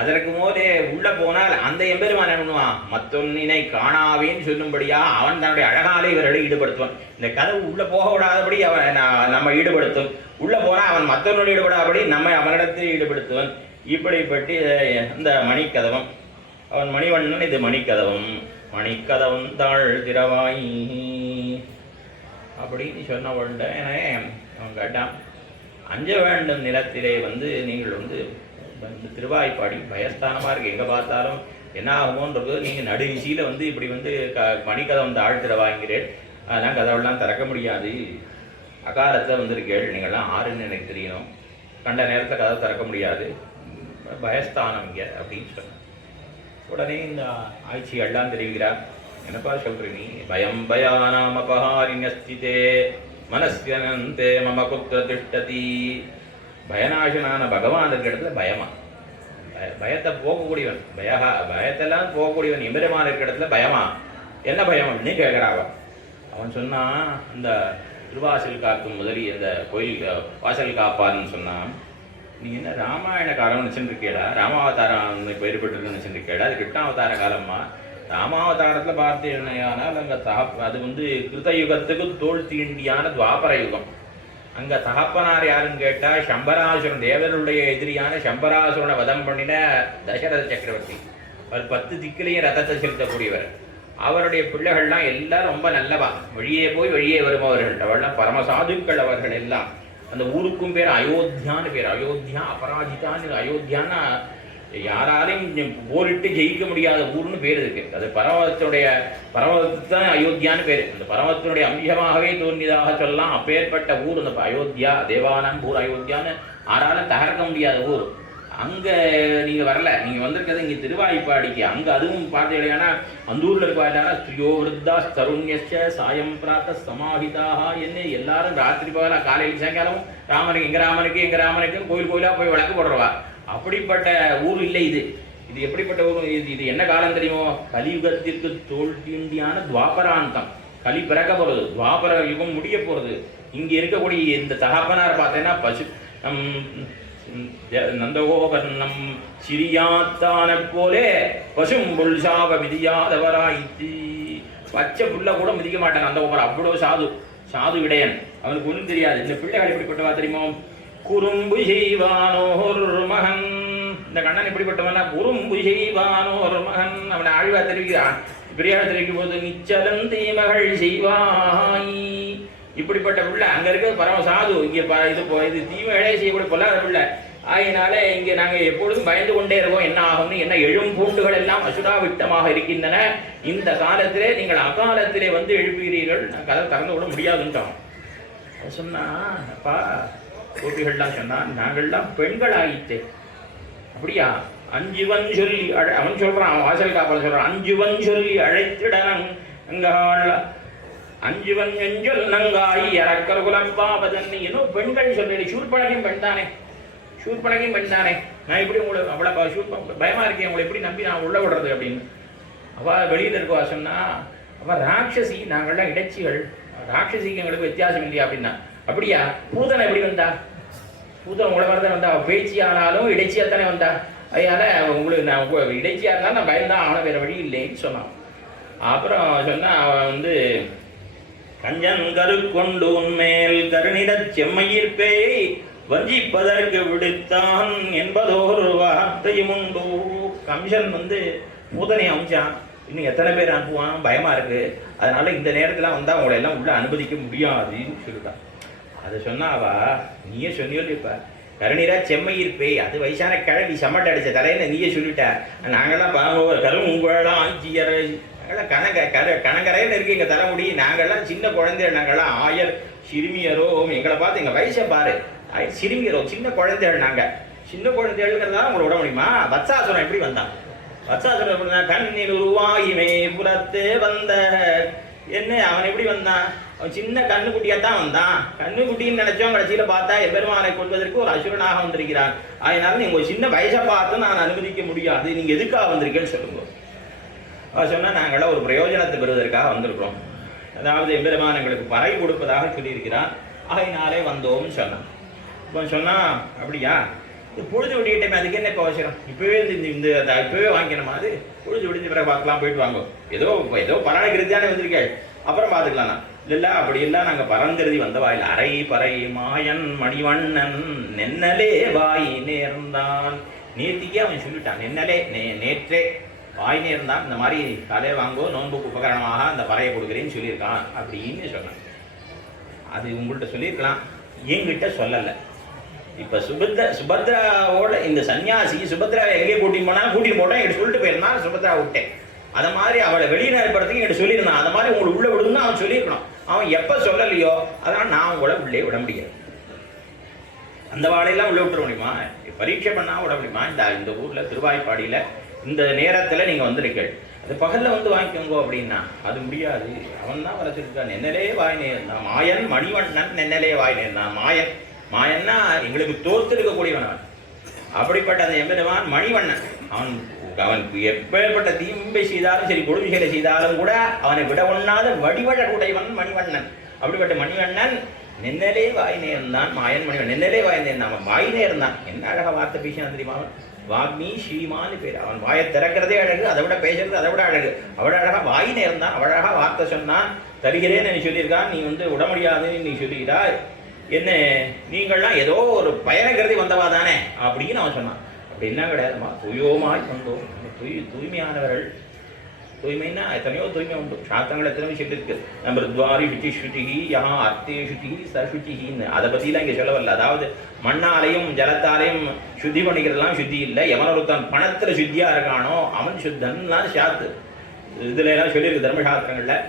அதற்கு போதே உள்ள போனால் அந்த எம்பெருமான் என்ன பண்ணுவான், மத்தொன்னினை காணாவேன்னு சொல்லும்படியா அவன் தன்னுடைய அழகாலே இவர்களை ஈடுபடுத்துவான். இந்த கதவு உள்ள போக விடாதபடி அவன் நம்ம ஈடுபடுத்தும். உள்ள போனால் அவன் மற்றவனோடு ஈடுபடாதபடி நம்ம அவனிடத்தில் ஈடுபடுத்துவன். இப்படிப்பட்டு இந்த மணிக்கதவம், அவன் மணிவண்ணன், இது மணிக்கதவம். மணிக்கதவம் தாழ் திரவாய் அப்படின்னு சொன்ன உடனே அவன் கேட்டான், அஞ்ச வேண்டும் நிலத்திலே நீங்கள் திருவாய்ப்பாடி பயஸ்தானமாக இருக்குது, எங்கே பார்த்தாலும் என்ன ஆகுமோன்றது. நீங்கள் நடுநிசியில் இப்படி மணிக்கதவம் தாழ் திரவாய்ங்கிறேன். அதெல்லாம் கதவெல்லாம் திறக்க முடியாது. அகாலத்தில் வந்திருக்கேள், நீங்கள்லாம் ஆறுன்னு எனக்கு தெரியணும். கண்ட நேரத்தில் கதவை திறக்க முடியாது, பயஸ்தானம் இங்கே அப்படின்னு சொன்னேன். உடனே இந்த ஆட்சி எல்லாம் தெரிவிக்கிறார். என்னப்பா சொல்ற நீ? பயம் பயானாம் அபஹாரிண்யஸ்திதே மனஸ்யனந்தே மம குத்திர திஷ்டதி. பயநாசனான பகவான் இருக்கிற இடத்துல பயமா? பயத்தை போகக்கூடியவன், பயத்தெல்லாம் போகக்கூடியவன் எம்பெருமான் இருக்கிற இடத்துல பயமா? என்ன பயம் அப்படின்னு கேட்கிறாவ. அவன் சொன்னான், இந்த திருவாசல் காக்கும் முதலி இந்த கோயில் வாசல் காப்பான்னு சொன்னான். நீங்கள் என்ன ராமாயணக்காலம் நினச்சிருக்கேடா, ராமாவதாரம் பெயர்பட்டு நினச்சிருக்கேடா, அது கிருஷ்ணாவதார காலம்மா. ராமாவதாரத்தில் பார்த்தீங்கன்னால் அங்கே அது கிருத்தயுகத்துக்கு தோல் தீண்டியான துவாபர யுகம். அங்கே தகப்பனார் யாருன்னு கேட்டால் சம்பராசுரன், தேவருடைய எதிரியான சம்பராசுரனை வதம் பண்ணின தசரத சக்கரவர்த்தி. அவர் 10 திக்கிலையும் ரதத்தை செலுத்தக்கூடியவர். அவருடைய பிள்ளைகள்லாம் எல்லாம் ரொம்ப நல்லவா, வழியே போய் வழியே வருபவர்கள். அவள்லாம் பரமசாதுக்கள் அவர்கள் எல்லாம். அந்த ஊருக்கும் பேர் அயோத்தியான்னு பேர். அயோத்தியா அபராஜிதான்னு, அயோத்தியான்னா யாராலையும் போரிட்டு ஜெயிக்க முடியாத ஊர்னு பேர் இருக்கு. அது பரமத்துக்கு தான் அயோத்தியான்னு பேர். அந்த பரமத்தினுடைய அம்சமாகவே தோன்றியதாக சொல்லலாம். அப்பேற்பட்ட ஊர் அந்த அயோத்தியா. தேவானம் ஊர் அயோத்தியான்னு ஆறாலும் தகர்க்க முடியாத ஊர். அங்கே நீங்கள் வரல, நீங்கள் வந்திருக்கிறது இங்கே திருவாய்ப்பாடிக்கு. அங்கே அதுவும் பார்த்தீங்கன்னா அந்த ஊரில் இருப்பாங்கன்னா ஸ்திரியோ விருத்தா தருண்யச்ச சாயம் பிராத்த சமாஹிதாக என்ன எல்லாரும் ராத்திரி போகல காலையில் சாயங்காலம் ராமனுக்கு எங்கள் ராமனுக்கு கோயில் கோயிலாக போய் விளக்கு போடுறவா. அப்படிப்பட்ட ஊர் இல்லை இது. இது எப்படிப்பட்ட ஊர்? இது என்ன காலம் தெரியுமோ? கலியுகத்திற்கு தோல்வியான துவாபராந்தம். கலி பிறக்க போகிறது, துவாபர யுகம் முடிய போகிறது. இங்கே இருக்கக்கூடிய இந்த தகப்பனார் பார்த்தேன்னா பசு நந்தகோபர்ணம் சிரியாத்தான போலே பசும் புல்சாவ மிதியாதவராயிற்று. பச்சை புல்ல கூட மிதிக்க மாட்டான் நந்தகோபர். அவ்வளோ சாது விடையன். அவனுக்கு ஒன்றும் தெரியாது. இந்த பிள்ளைகள் எப்படிப்பட்டவா தெரியுமோ? குறும்பு செய்வானோர் மகன். இந்த கண்ணன் எப்படிப்பட்டவனா? குறும்பு செய்வானோர் மகன். அவனை ஆழ்வா தெரிவிக்கிறான், பெரியார் தெரிவிக்கும் போது நிச்சலம் தீமகள் செய்வாய். இப்படிப்பட்ட பிள்ளை அங்கே இருக்க பரம சாது. இங்கே இது தீமைகளே செய்யக்கூடிய பொல்லாத பிள்ளை. ஆகினால இங்கே நாங்கள் எப்பொழுதும் பயந்து கொண்டே இருக்கோம் என்ன ஆகும்னு. என்ன எழும் பூண்டுகள் எல்லாம் அசுராவிட்டமாக இருக்கின்றன. இந்த காலத்திலே நீங்கள் அகாலத்திலே வந்து எழுப்புகிறீர்கள், நான் கதை திறந்து விட முடியாதுன்ட்டோம். சொன்னா அப்பா கோபிகள்லாம் சொன்னா நாங்கள்லாம் பெண்கள் ஆகிட்டே. அப்படியா? அஞ்சுவன் சொல்லி அவன் சொல்றான், அவன் வாசல் காப்பல சொல்றான், அஞ்சுவன் சொல்லி அழைத்திடனங் அஞ்சுவன் எஞ்சொல் நங்காய் இறக்கர் குலப்பாபதன்னி. இன்னும் பெண்கள் சொல்லி சூர்பனகையும் பெண் தானே, சூர்பனகையும் பெண் தானே. நான் எப்படி உங்களை அவ்வளோ பயமா இருக்கேன், உங்களை எப்படி நம்பி நான் உள்ள விடுறது அப்படின்னு. அவள் வெளியில் இருக்கவா சொன்னா, அவள் ராட்சசி, நாங்கள்லாம் இடைச்சிகள், ராட்சசிக்கு எங்களுக்கு வித்தியாசம் இல்லையா அப்படின்னா. அப்படியா? பூதனை எப்படி வந்தா? பூதன் உங்களை மாதிரி தான் வந்தா. அவள் பேச்சியானாலும் இடைச்சியாத்தானே வந்தா. அதனால உங்களுக்கு நான் இடைச்சியா இருந்தாலும் நான் பயந்தான், அவனை வேற வழி இல்லைன்னு சொன்னான். அப்புறம் சொன்னா அவன் வந்து கஞ்சன் கரு கொண்டு உன்மேல் கருணிடச் செம்மையிற்பேயை வஞ்சிப்பதற்கு விடுத்தான் என்பதோரு வார்த்தையும் உண்டு. கம்சன் வந்து பூதனை அமிச்சான், இன்னும் எத்தனை பேர் அனுப்புவான், பயமா இருக்கு, அதனால இந்த நேரத்தில் வந்தா அவங்களை எல்லாம் உள்ள அனுமதிக்க முடியாதுன்னு சொல்லிட்டான். அதை சொன்னா அவ, நீயே சொன்னியோ இப்ப கருணிரா செம்மையிற்பேய், அது வயசான கிழவி சமட்டை அடிச்ச தலைன்னு நீயே சொல்லிட்ட. நாங்கள்லாம் கரும் உங்களெல்லாம் ஆஞ்சியர், நாங்கள்லாம் கணக்கரைன்னு இருக்கு எங்கள் தலைமுடி, நாங்கள்லாம் சின்ன குழந்தைகள், நாங்கள்லாம் ஆயர் சிறுமியரோ, எங்களை பார்த்து எங்கள் வயசை பாரு, சிறுமியரோ சின்ன குழந்தைகள், நாங்கள் சின்ன குழந்தைகள்ங்கிறதுனால உங்களை விட முடியுமா? வத்சாசுரன் எப்படி வந்தான்? வத்சாசுரன் எப்படி வந்தான்? கண்ணில் உருவாகிமே புறத்தே வந்த என்ன, அவன் எப்படி வந்தான்? அவன் சின்ன கண்ணுக்குட்டியாத்தான் வந்தான். கண்ணுக்குட்டின்னு நினைச்சோம், கடைசியில் பார்த்தா எம்பெருமானை கொள்வதற்கு ஒரு அசுரனாக வந்திருக்கிறான். அதனால நீங்க ஒரு சின்ன வயசை பார்த்து நான் அனுமதிக்க முடியாது, நீங்க எதுக்காக வந்திருக்கேன்னு சொல்லுங்க. அவன் சொன்னா, நாங்களாம் ஒரு பிரயோஜனத்தை பெறுவதற்காக வந்திருக்கிறோம், அதாவது எம்பெருமான் எங்களுக்கு பறை கொடுப்பதாக சொல்லியிருக்கிறான், ஆகையினாலே வந்தோம்னு சொன்னான். இப்போ சொன்னா, அப்படியா, இது பொழுது விடியிட்டமே, அதுக்கு என்ன இப்போ அவசரம், இப்பவே இந்த இப்பவே வாங்கிக்கணும், அது பொழுது விடிஞ்ச பிறகு பார்க்கலாம், போயிட்டு வாங்கும், ஏதோ பராணிக்கிறதானே வந்திருக்கேள், அப்புறம் பார்த்துக்கலாம். இல்ல அப்படி எல்லாம் நாங்க பரங்கருதி வந்த வாயில் அரை பறை மாயன் மணிவண்ணன் நென்னலே வாய் நேர்ந்தான். நேர்த்திக்கே அவன் சொல்லிட்டான், நென்னலே நேற்றே வாய் நேர்ந்தான், இந்த மாதிரி தலையை வாங்கோ, நோன்புக்கு உபகரணமாக அந்த பறையை கொடுக்குறேன்னு சொல்லியிருக்கான் அப்படின்னு சொன்னான். அது உங்கள்கிட்ட சொல்லியிருக்கலாம், என்கிட்ட சொல்லலை. இப்ப சுபத்ராவோட இந்த சன்னியாசி சுபத்ரா எங்கே கூட்டின்னு போனாலும் கூட்டிட்டு போட்டேன், என்கிட்ட சொல்லிட்டு போயிருந்தான், சுபத்ரா விட்டேன். அதை மாதிரி அவளை வெளிநடப்படுறதுக்கு என்கிட்ட சொல்லியிருந்தான், அதை மாதிரி உங்களை உள்ள விடுன்னு அவன் சொல்லியிருக்கணும். அவன் எப்போ சொல்லலையோ அதனால் நான் உங்களை உள்ளே விட முடியாது. அந்த வாழையெல்லாம் உள்ளே விட்டுற முடியுமா? பரீட்சை பண்ணால் விட முடியுமா? இந்த ஊரில் திருவாய்ப்பாடியில் இந்த நேரத்தில் நீங்கள் வந்திருக்கீள், அது பகலில் வந்து வாங்கிக்கோங்க அப்படின்னா அது முடியாது. அவன் தான் வர சொல்லியிருக்கான், நென்னலே வாய் நேர்ந்தான் மாயன் மணிவண்ணன், நென்னலே வாய் நேர்ந்தான் மாயன். மாயன்னா எங்களுக்கு தோர்த்திருக்கக்கூடியவன் அவன். அப்படிப்பட்ட அந்த எம்பெருமான் மணிவண்ணன், அவனுக்கு எப்பேற்பட்ட தீம்பை செய்தாலும் சரி, கொடுமைகளை செய்தாலும் கூட அவனை விட ஒண்ணாத வடிவழகுடையவன் மணிவண்ணன். அப்படிப்பட்ட மணிவண்ணன் நென்னலே வாய் நேர்ந்தான் மாயன் மணிவன். நென்னலே வாய் நேர்ந்தான், அவன் வாய் நேர்ந்தான். என்ன அழகா வார்த்தை பேசினான் தெரியுமா? அவன் வாக்மி ஸ்ரீமான்னு பேர். அவன் வாயை திறக்கிறதே அழகு, அதை விட பேசுறது அதை விட அழகு. அவட அழகா வாய் நேர்ந்தான், அவட அழகா வார்த்தை சொன்னான். தருகிறேன்னு நீ சொல்லியிருக்கான், நீ வந்து விட முடியாதுன்னு நீ சொல்லிக்கிறாய். என்ன நீங்கள்லாம் ஏதோ ஒரு பயணங்கிறதே வந்தவா தானே அப்படின்னு அவன் சொன்னான். அப்படின்னா கிடையாதுமா, தூயோமாய் வந்தோம், தூய்மையானவர்கள். தூய்மைன்னா எத்தனையோ தூய்மை உண்டு, சாஸ்திரங்கள் எத்தனையோ சொல்லியிருக்கு. நம்ம துவாரி சுச்சி சுச்சிகி யா அர்த்தே சுச்சி சசுச்சிகின்னு அதை பற்றிலாம் இங்கே சொல்ல வரல. அதாவது மண்ணாலையும் ஜலத்தாலையும் சுத்தி பண்ணிக்கிறதுலாம் சுத்தி இல்லை. எவனொருத்தான் பணத்தில் சுத்தியாக இருக்கானோ அவன் சுத்தன்லாம் சாத்து இதில் எல்லாம் சொல்லியிருக்கு தர்மசாஸ்திரங்களில்.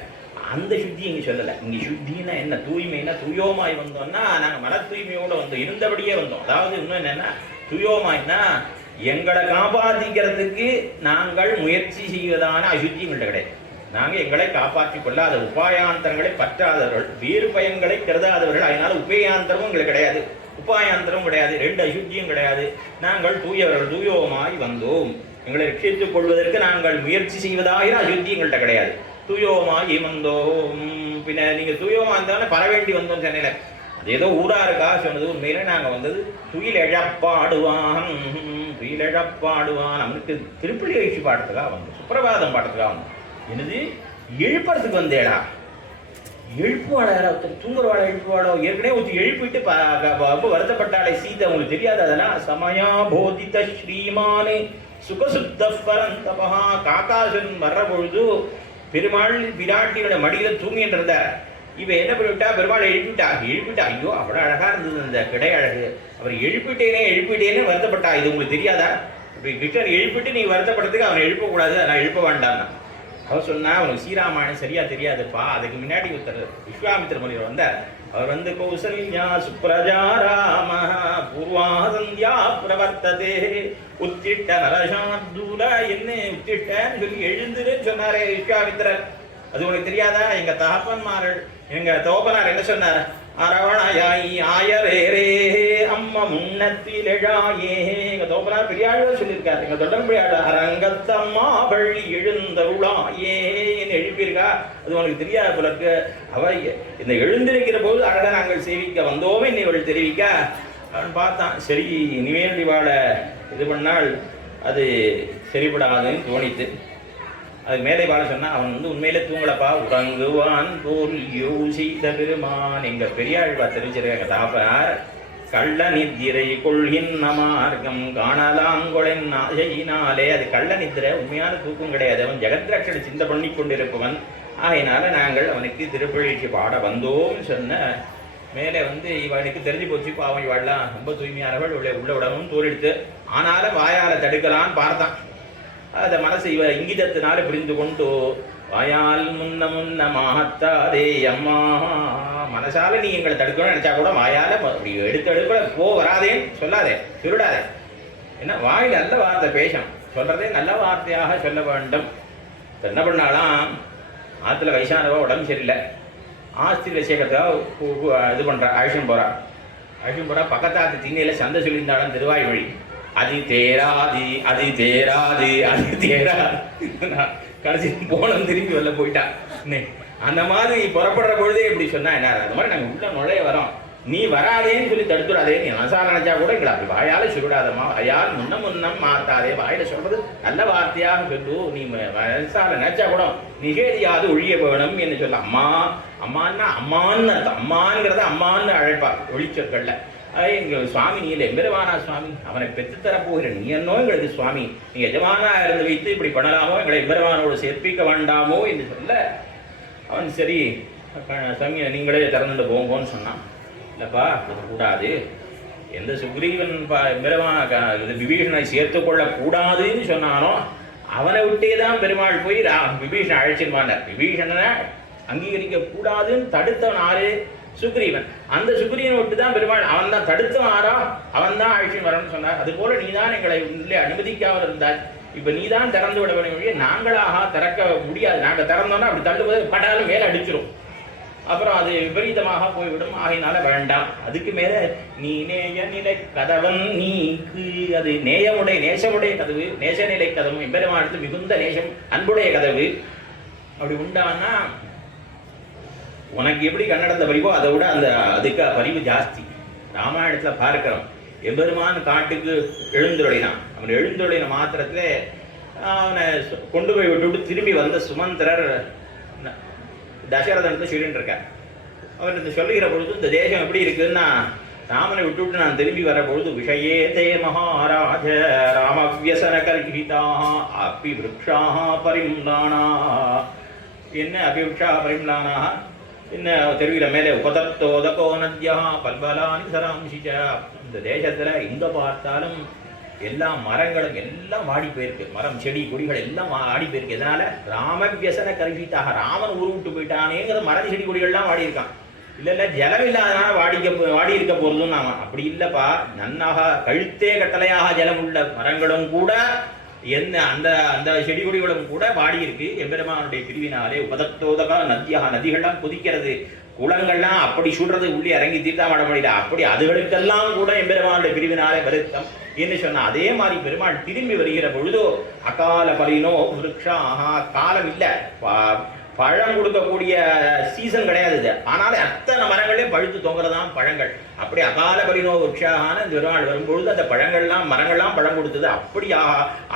அந்த சுத்தி இங்கே சொல்லலை. இங்கே சுத்தின்னா என்ன, தூய்மைன்னா தூயோமாய் வந்தோம்னா நாங்கள் மன தூய்மையோடு வந்தோம், இருந்தபடியே வந்தோம். அதாவது இன்னும் என்னென்னா தூயோமாய்னா எங்களை காப்பாற்றிக்கிறதுக்கு நாங்கள் முயற்சி செய்வதான அசுத்தி எங்கள்கிட்ட கிடையாது. நாங்கள் எங்களை காப்பாற்றிக் கொள்ளாத உபாயாந்தரங்களை பற்றாதவர்கள், வேறு பயன்களை கருதாதவர்கள். அதனால உபயாந்தரமும் எங்களுக்கு கிடையாது, உபாயாந்தரமும் கிடையாது, ரெண்டு அசுத்தியும் கிடையாது. நாங்கள் தூயவர்கள், தூயோமாய் வந்தோம். எங்களை ரட்சித்துக் கொள்வதற்கு நாங்கள் முயற்சி செய்வதாக அசுத்தி எங்கள்கிட்ட கிடையாது. தூயோமாய் வந்தோம். பின்ன நீங்கள் தூயோமா இருந்தாலும் பரவேண்டி வந்தோம் சென்னையில். அது ஏதோ ஊரா இருக்கா சொன்னது. உண்மையில நாங்கள் வந்தது துயிலெழப்பாடுவான், துயிலெழப்பாடுவான். அவனுக்கு திருப்பலி எழுச்சி பாடுறதுக்காக வந்தோம், சுப்பிரபாதம் பாடுறதுக்காக வந்தோம். என்னது எழுப்புறதுக்கு வந்தேடா? எழுப்புவாடா? தூங்குறவாடா? எழுப்புவாடோ? ஏற்கனவே ஒருத்தி எழுப்பிட்டு ரொம்ப வருத்தப்பட்டாலே சீதை. உங்களுக்கு தெரியாது அதெல்லாம். சமயா போதித ஸ்ரீமானே சுகசுத்த பரந்தபா. காக்காசன் வர்ற பொழுது பெருமாள் விராட்டியோட மடியில தூங்கிட்டு இருந்தார். இவ என்ன பண்ணிவிட்டா? பெருமாள் எழுப்பிட்டா. ஐயோ அவ்வளோ அழகா இருந்தது அந்த கிடை அழகு. அவர் எழுப்பிட்டேன்னு வருத்தப்பட்டா. இது உங்களுக்கு தெரியாதா? இப்படி கிருஷ்ணர் எழுப்பிட்டு நீ வருத்தப்படுறதுக்கு அவனை எழுப்பக்கூடாது, நான் எழுப்ப வேண்டாம். அவர் சொன்னா அவனுக்கு ஸ்ரீராமாயணம் சரியா தெரியாதுப்பா. அதுக்கு முன்னாடி ஒருத்தர் விஸ்வாமித்திர முனிவர் வந்தார். அவர் வந்து கௌசல்யா சுப்ரஜா ராம பூர்வா சந்தியா பிரவர்த்ததே உத்திட்ட நரசார்தூல. என்ன உத்திட்டன்னு சொல்லி எழுந்துருன்னு சொன்னாரே விஸ்வாமித்திரர். அது உனக்கு தெரியாதா? எங்க தகப்பன்மார்கள், எங்க தோப்பனார் என்ன சொன்னார்? அரவணையாய் ஆயரேரே அம்மா முன்னத்திலெழாயே. எங்க தோப்பனார் பெரியாழ்வார் சொல்லியிருக்காரு. எங்க தொடர்புடையாடு அரங்கத்தம்மா வள்ளி எழுந்தருளாயே எழுப்பியிருக்கா. அது உனக்கு தெரியாது போலக்கு. அவ இந்த எழுந்திருக்கிற போது அழகா நாங்கள் சேவிக்க வந்தோமே நீ அவள் தெரிவிக்க. அவன் பார்த்தான், சரி இனிமேல் இவாள இது பண்ணால் அது சரிபடாதுன்னு தோணித்து. அதுக்கு மேலே பாட சொன்னா, அவன் வந்து உண்மையிலே தூங்கலப்பா. உறங்குவான் போல் யோசித்த பெருமான். எங்க பெரியாழ்வார் தெரிவிச்சிருக்காங்க. தாப்பனார் கள்ள நித்திரை கொள்கின்ற மார்க்கம் காணலாங்கொழின் ஆசையினாலே. அது கள்ள நித்திரை, உண்மையான தூக்கம் கிடையாது. அவன் ஜெகத்ரட்சனை சிந்த பண்ணி கொண்டிருப்பவன். ஆகையினால நாங்கள் அவனுக்கு திருப்பழிச்சு பாட வந்தோம் சொன்ன. மேலே வந்து இவனுக்கு தெரிஞ்சு போச்சு, அவன் இவாடலாம் ரொம்ப தூய்மையானவள், உள்ள உடம்பும் தோறிடுத்து. ஆனாலும் வாயால தடுக்கலான்னு பார்த்தான். அதை மனசு இவ இங்கிதத்தினால புரிந்து கொண்டு வாயால் முன்ன மாத்தாதே அம்மா. மனசால நீ எங்களை தடுக்கணும்னு நினைச்சா கூட வாயால அப்படி எடுக்க போ, வராதேன்னு சொல்லாதே, திருடாதே. ஏன்னா வாயில் நல்ல வார்த்தை பேசும், சொல்றதே நல்ல வார்த்தையாக சொல்ல வேண்டும். என்ன பண்ணாலாம், ஆற்றுல வயசானவா உடம்பு சரியில்லை, ஆஸ்திரியில் சேர்க்கறதுக்காக இது பண்ணுறா, அழிச்சும் போகிறா. பக்கத்தாத்து திண்ணையில் சந்தை சொல்லியிருந்தாலும் திருவாய் வழி. அது தேராது கடைசி போனம் திரும்பி வரல போயிட்டா. அந்த மாதிரி புறப்படுற பொழுதே இப்படி சொன்னா என்ன? அந்த மாதிரி நாங்கள் உள்ள நுழைய வரோம், நீ வராதேன்னு சொல்லி தடுத்துடாதே. நீ மனசால நினைச்சா கூட எங்களை அப்படி வாயால சொல்லிடாதம்மா. வாயால் முன்னம் மாத்தாதே. வாயில சொல்றது நல்ல வார்த்தையாக சொல்லு. நீ மனசால நினைச்சா கூட நிகழ்யாது ஒழிய வேணும் என்று சொல்ல. அம்மான்னா அம்மான்னு அர்த்தம். அம்மாங்கிறத அம்மான்னு அழைப்பார் ஒளிச்சொற்கள்ல. எங்கள் சுவாமி நீ இல்லை, எம்பெருமானா சுவாமி, அவனை பெற்றுத்தரப்போகிற நீ என்னோ எங்களுக்கு சுவாமி, நீ எஜமானா இருந்து வைத்து இப்படி பண்ணலாமோ, எங்களை எம்பெருமானோடு சேர்ப்பிக்க வேண்டாமோ என்று சொல்ல, அவன் சரி சாமி நீங்களே திறந்துட்டு போங்கன்னு சொன்னான். இல்லைப்பா அது கூடாது, எந்த சுக்ரீவன் விபீஷணனை சேர்த்து கொள்ளக்கூடாதுன்னு சொன்னானோ அவனை விட்டே தான் பெருமாள் போய் விபீஷணன் அழைச்சிருப்பான். விபீஷணனை அங்கீகரிக்க கூடாதுன்னு தடுத்தவன் ஆறு? சுக்ரீவன். அந்த சுக்ரீவனை விட்டு தான் பெருமாள், அவன் தான் தடுத்தவன் ஆறா, அவன் தான் அழைச்சி வரணும்னு சொன்னார். அது போல நீ தான் எங்களை உள்ளே அனுமதிக்காமல் இருந்தாய். இப்ப நீ தான் திறந்து விட வேண்டிய, நாங்களாக திறக்க முடியாது. நாங்க திறந்தோம்னா அப்படி தள்ளும்போது பட்டாலும் மேல அடிச்சிடும், அப்புறம் அது விபரீதமாக போய்விடும். ஆகையினால வேண்டாம். அதுக்கு மேல நீ நேய நிலை கதவன் நீக்கு, அது நேசமுடைய கதவு, நேசநிலை கதவு, எம்பெருமானத்து மிகுந்த நேசம் அன்புடைய கதவு. அப்படி உண்டானா உனக்கு எப்படி கன்னடத்தை பறிவோ அதை விட அதுக்கு பறிவு ஜாஸ்தி. ராமாயணத்துல பார்க்கிறோம், எம்பெருமான் காட்டுக்கு எழுந்துருளினான். அவன் எழுந்துருளின மாத்திரத்துல அவனை கொண்டு போய் விட்டுவிட்டு திரும்பி வந்த சுமந்திரர் தசரதனத்தை சொல்லிட்டு இருக்கார். அவர் இந்த சொல்லுகிற பொழுது இந்த தேசம் எப்படி இருக்குன்னா, ராமனை விட்டுவிட்டு நான் திரும்பி வர பொழுது விஷயே தே மகாராஜ ராமவியசன கல்கிதா அப்பி விருக்ஷாக பரிம்லானா. என்ன அபிவிருஷா பரிம்லானா? என்ன தெருவில மேலே உபதப்தோதகோ நத்யா பல்பலானி சராம்சிச்ச. இந்த தேசத்துல எங்க பார்த்தாலும் எல்லா மரங்களும் எல்லாம் வாடி போயிருக்கு, மரம் செடி கொடிகள் எல்லாம் வாடி போயிருக்கு. எதனால? ராமவியசன கல்கிதாக, ராமன் ஊர் விட்டு போயிட்டானேங்கிற மரம் செடி கொடிகள்லாம் வாடி இருக்கான். இல்ல ஜலம் இல்லாதனால வாடி இருக்க போறதும் நாம அப்படி இல்லப்பா. நன்னாக கழுத்தே கட்டளையாக ஜலம் உள்ள மரங்களும் கூட என்ன அந்த அந்த செடி கொடிகளும் கூட வாடி இருக்கு. எம்பெருமானுடைய பிரிவினாலே உபதத்தோதகா நதிகள்லாம் கொதிக்கிறது, குளங்கள்லாம் அப்படி சுடுறது, உள்ளே இறங்கி தீர்த்தாமட முடியல. அப்படி அதுகளுக்கெல்லாம் கூட எம்பெருமானுடைய பிரிவினாலே வருத்தம் என்று சொன்னா. அதே மாதிரி பெருமாள் திரும்பி வருகிற பொழுதோ அகால பலினோ விருக்ஷா, காலம் இல்லை, பழம் கொடுக்கக்கூடிய சீசன் கிடையாது இது. ஆனாலும் அத்தனை மரங்களையும் பழுத்து தொங்குறதான் பழங்கள். அப்படி அகால பலினோ விருக்ஷான இந்த பெருமாள் வரும்பொழுது அந்த பழங்கள்லாம் மரங்கள்லாம் பழம் கொடுத்தது. அப்படி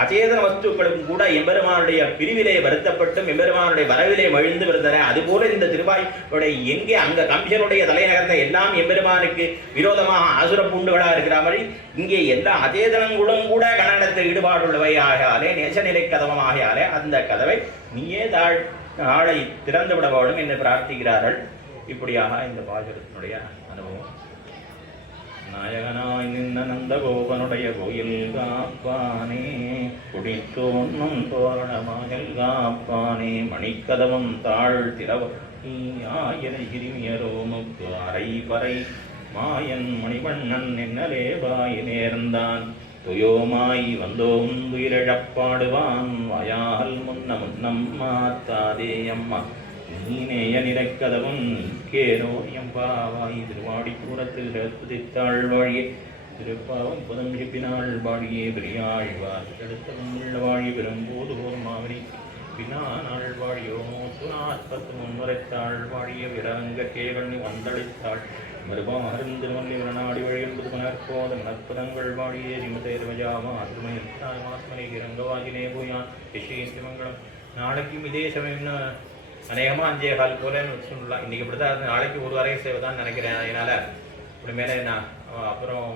அச்சேதன வஸ்துக்களும் கூட எம்பெருமானுடைய பிரிவிலே வருத்தப்பட்டும் எம்பெருமானுடைய வரவிலே மழிந்து வருந்தன. அதுபோல இந்த திருவாயுடைய எங்கே அங்க கம்சனுடைய தலைநகரத்தை எல்லாம் எம்பெருமானுக்கு விரோதமாக ஆசுர பூண்டுகளாக இருக்கிற மாதிரி இங்கே எல்லா அச்சேதனங்களும் கூட கன்னடத்தில் ஈடுபாடுள்ளவை ஆகையாலே நேசநிலை கதவமாகையாலே அந்த கதவை நீயே ஆளை திறந்து விட வேண்டும் என்று பிரார்த்திக்கிறார்கள். இப்படியாக இந்த பாசுரத்தினுடைய அனுபவம். நாயகனாய் நின்ன நந்த கோபனுடைய கோயில் காப்பானே, குடித்தோன்னும் தோரணமாயல் காப்பானே, மணிக்கதவம் தாழ் திரவாயனை சிறுமியரோமுக்கு அரை பறை மாயன் மணிவண்ணன் என்னலே வாய் நேர்ந்தான், துயோமாய் வந்தோம் துயிரழப்பாடுவான் வாயால் முன்னம் மாத்தாதே அம்மா நீனேய நிறக்கதவன் கேனோ எம்பாவாய் திருவாடி கூறத்தில் புதித்தாள் வாழியே திருப்பாவம் புதம் செப்பினாள் வாழியே பெரியாழ்வார் எடுத்தவன் உள்ள வாழி பெரும்போது போர் மாவரி பின்னாள் வாழியோ துணாற்பத்து முன்வரைத்தாள் வாழிய விரங்க கேவண்ணி வந்தளித்தாள் மறுபாரும் திருமல்லி விரநாடி வழி என்பது மலர்போத நற்பதங்கள் வாழியே சிமதேர்வஜாமா அருமையாத்மனை ரங்கவாஜினே போயான் விஷயமங்கலம். நாளைக்கும் இதே சமயம்னு அநேகமாக 5:15 போலன்னு சொல்லலாம். இன்னைக்கு இப்படி தான், நாளைக்கு ஒரு வரை சேவை தான் நினைக்கிறேன். அதனால இப்படி மேலே நான் அப்புறம்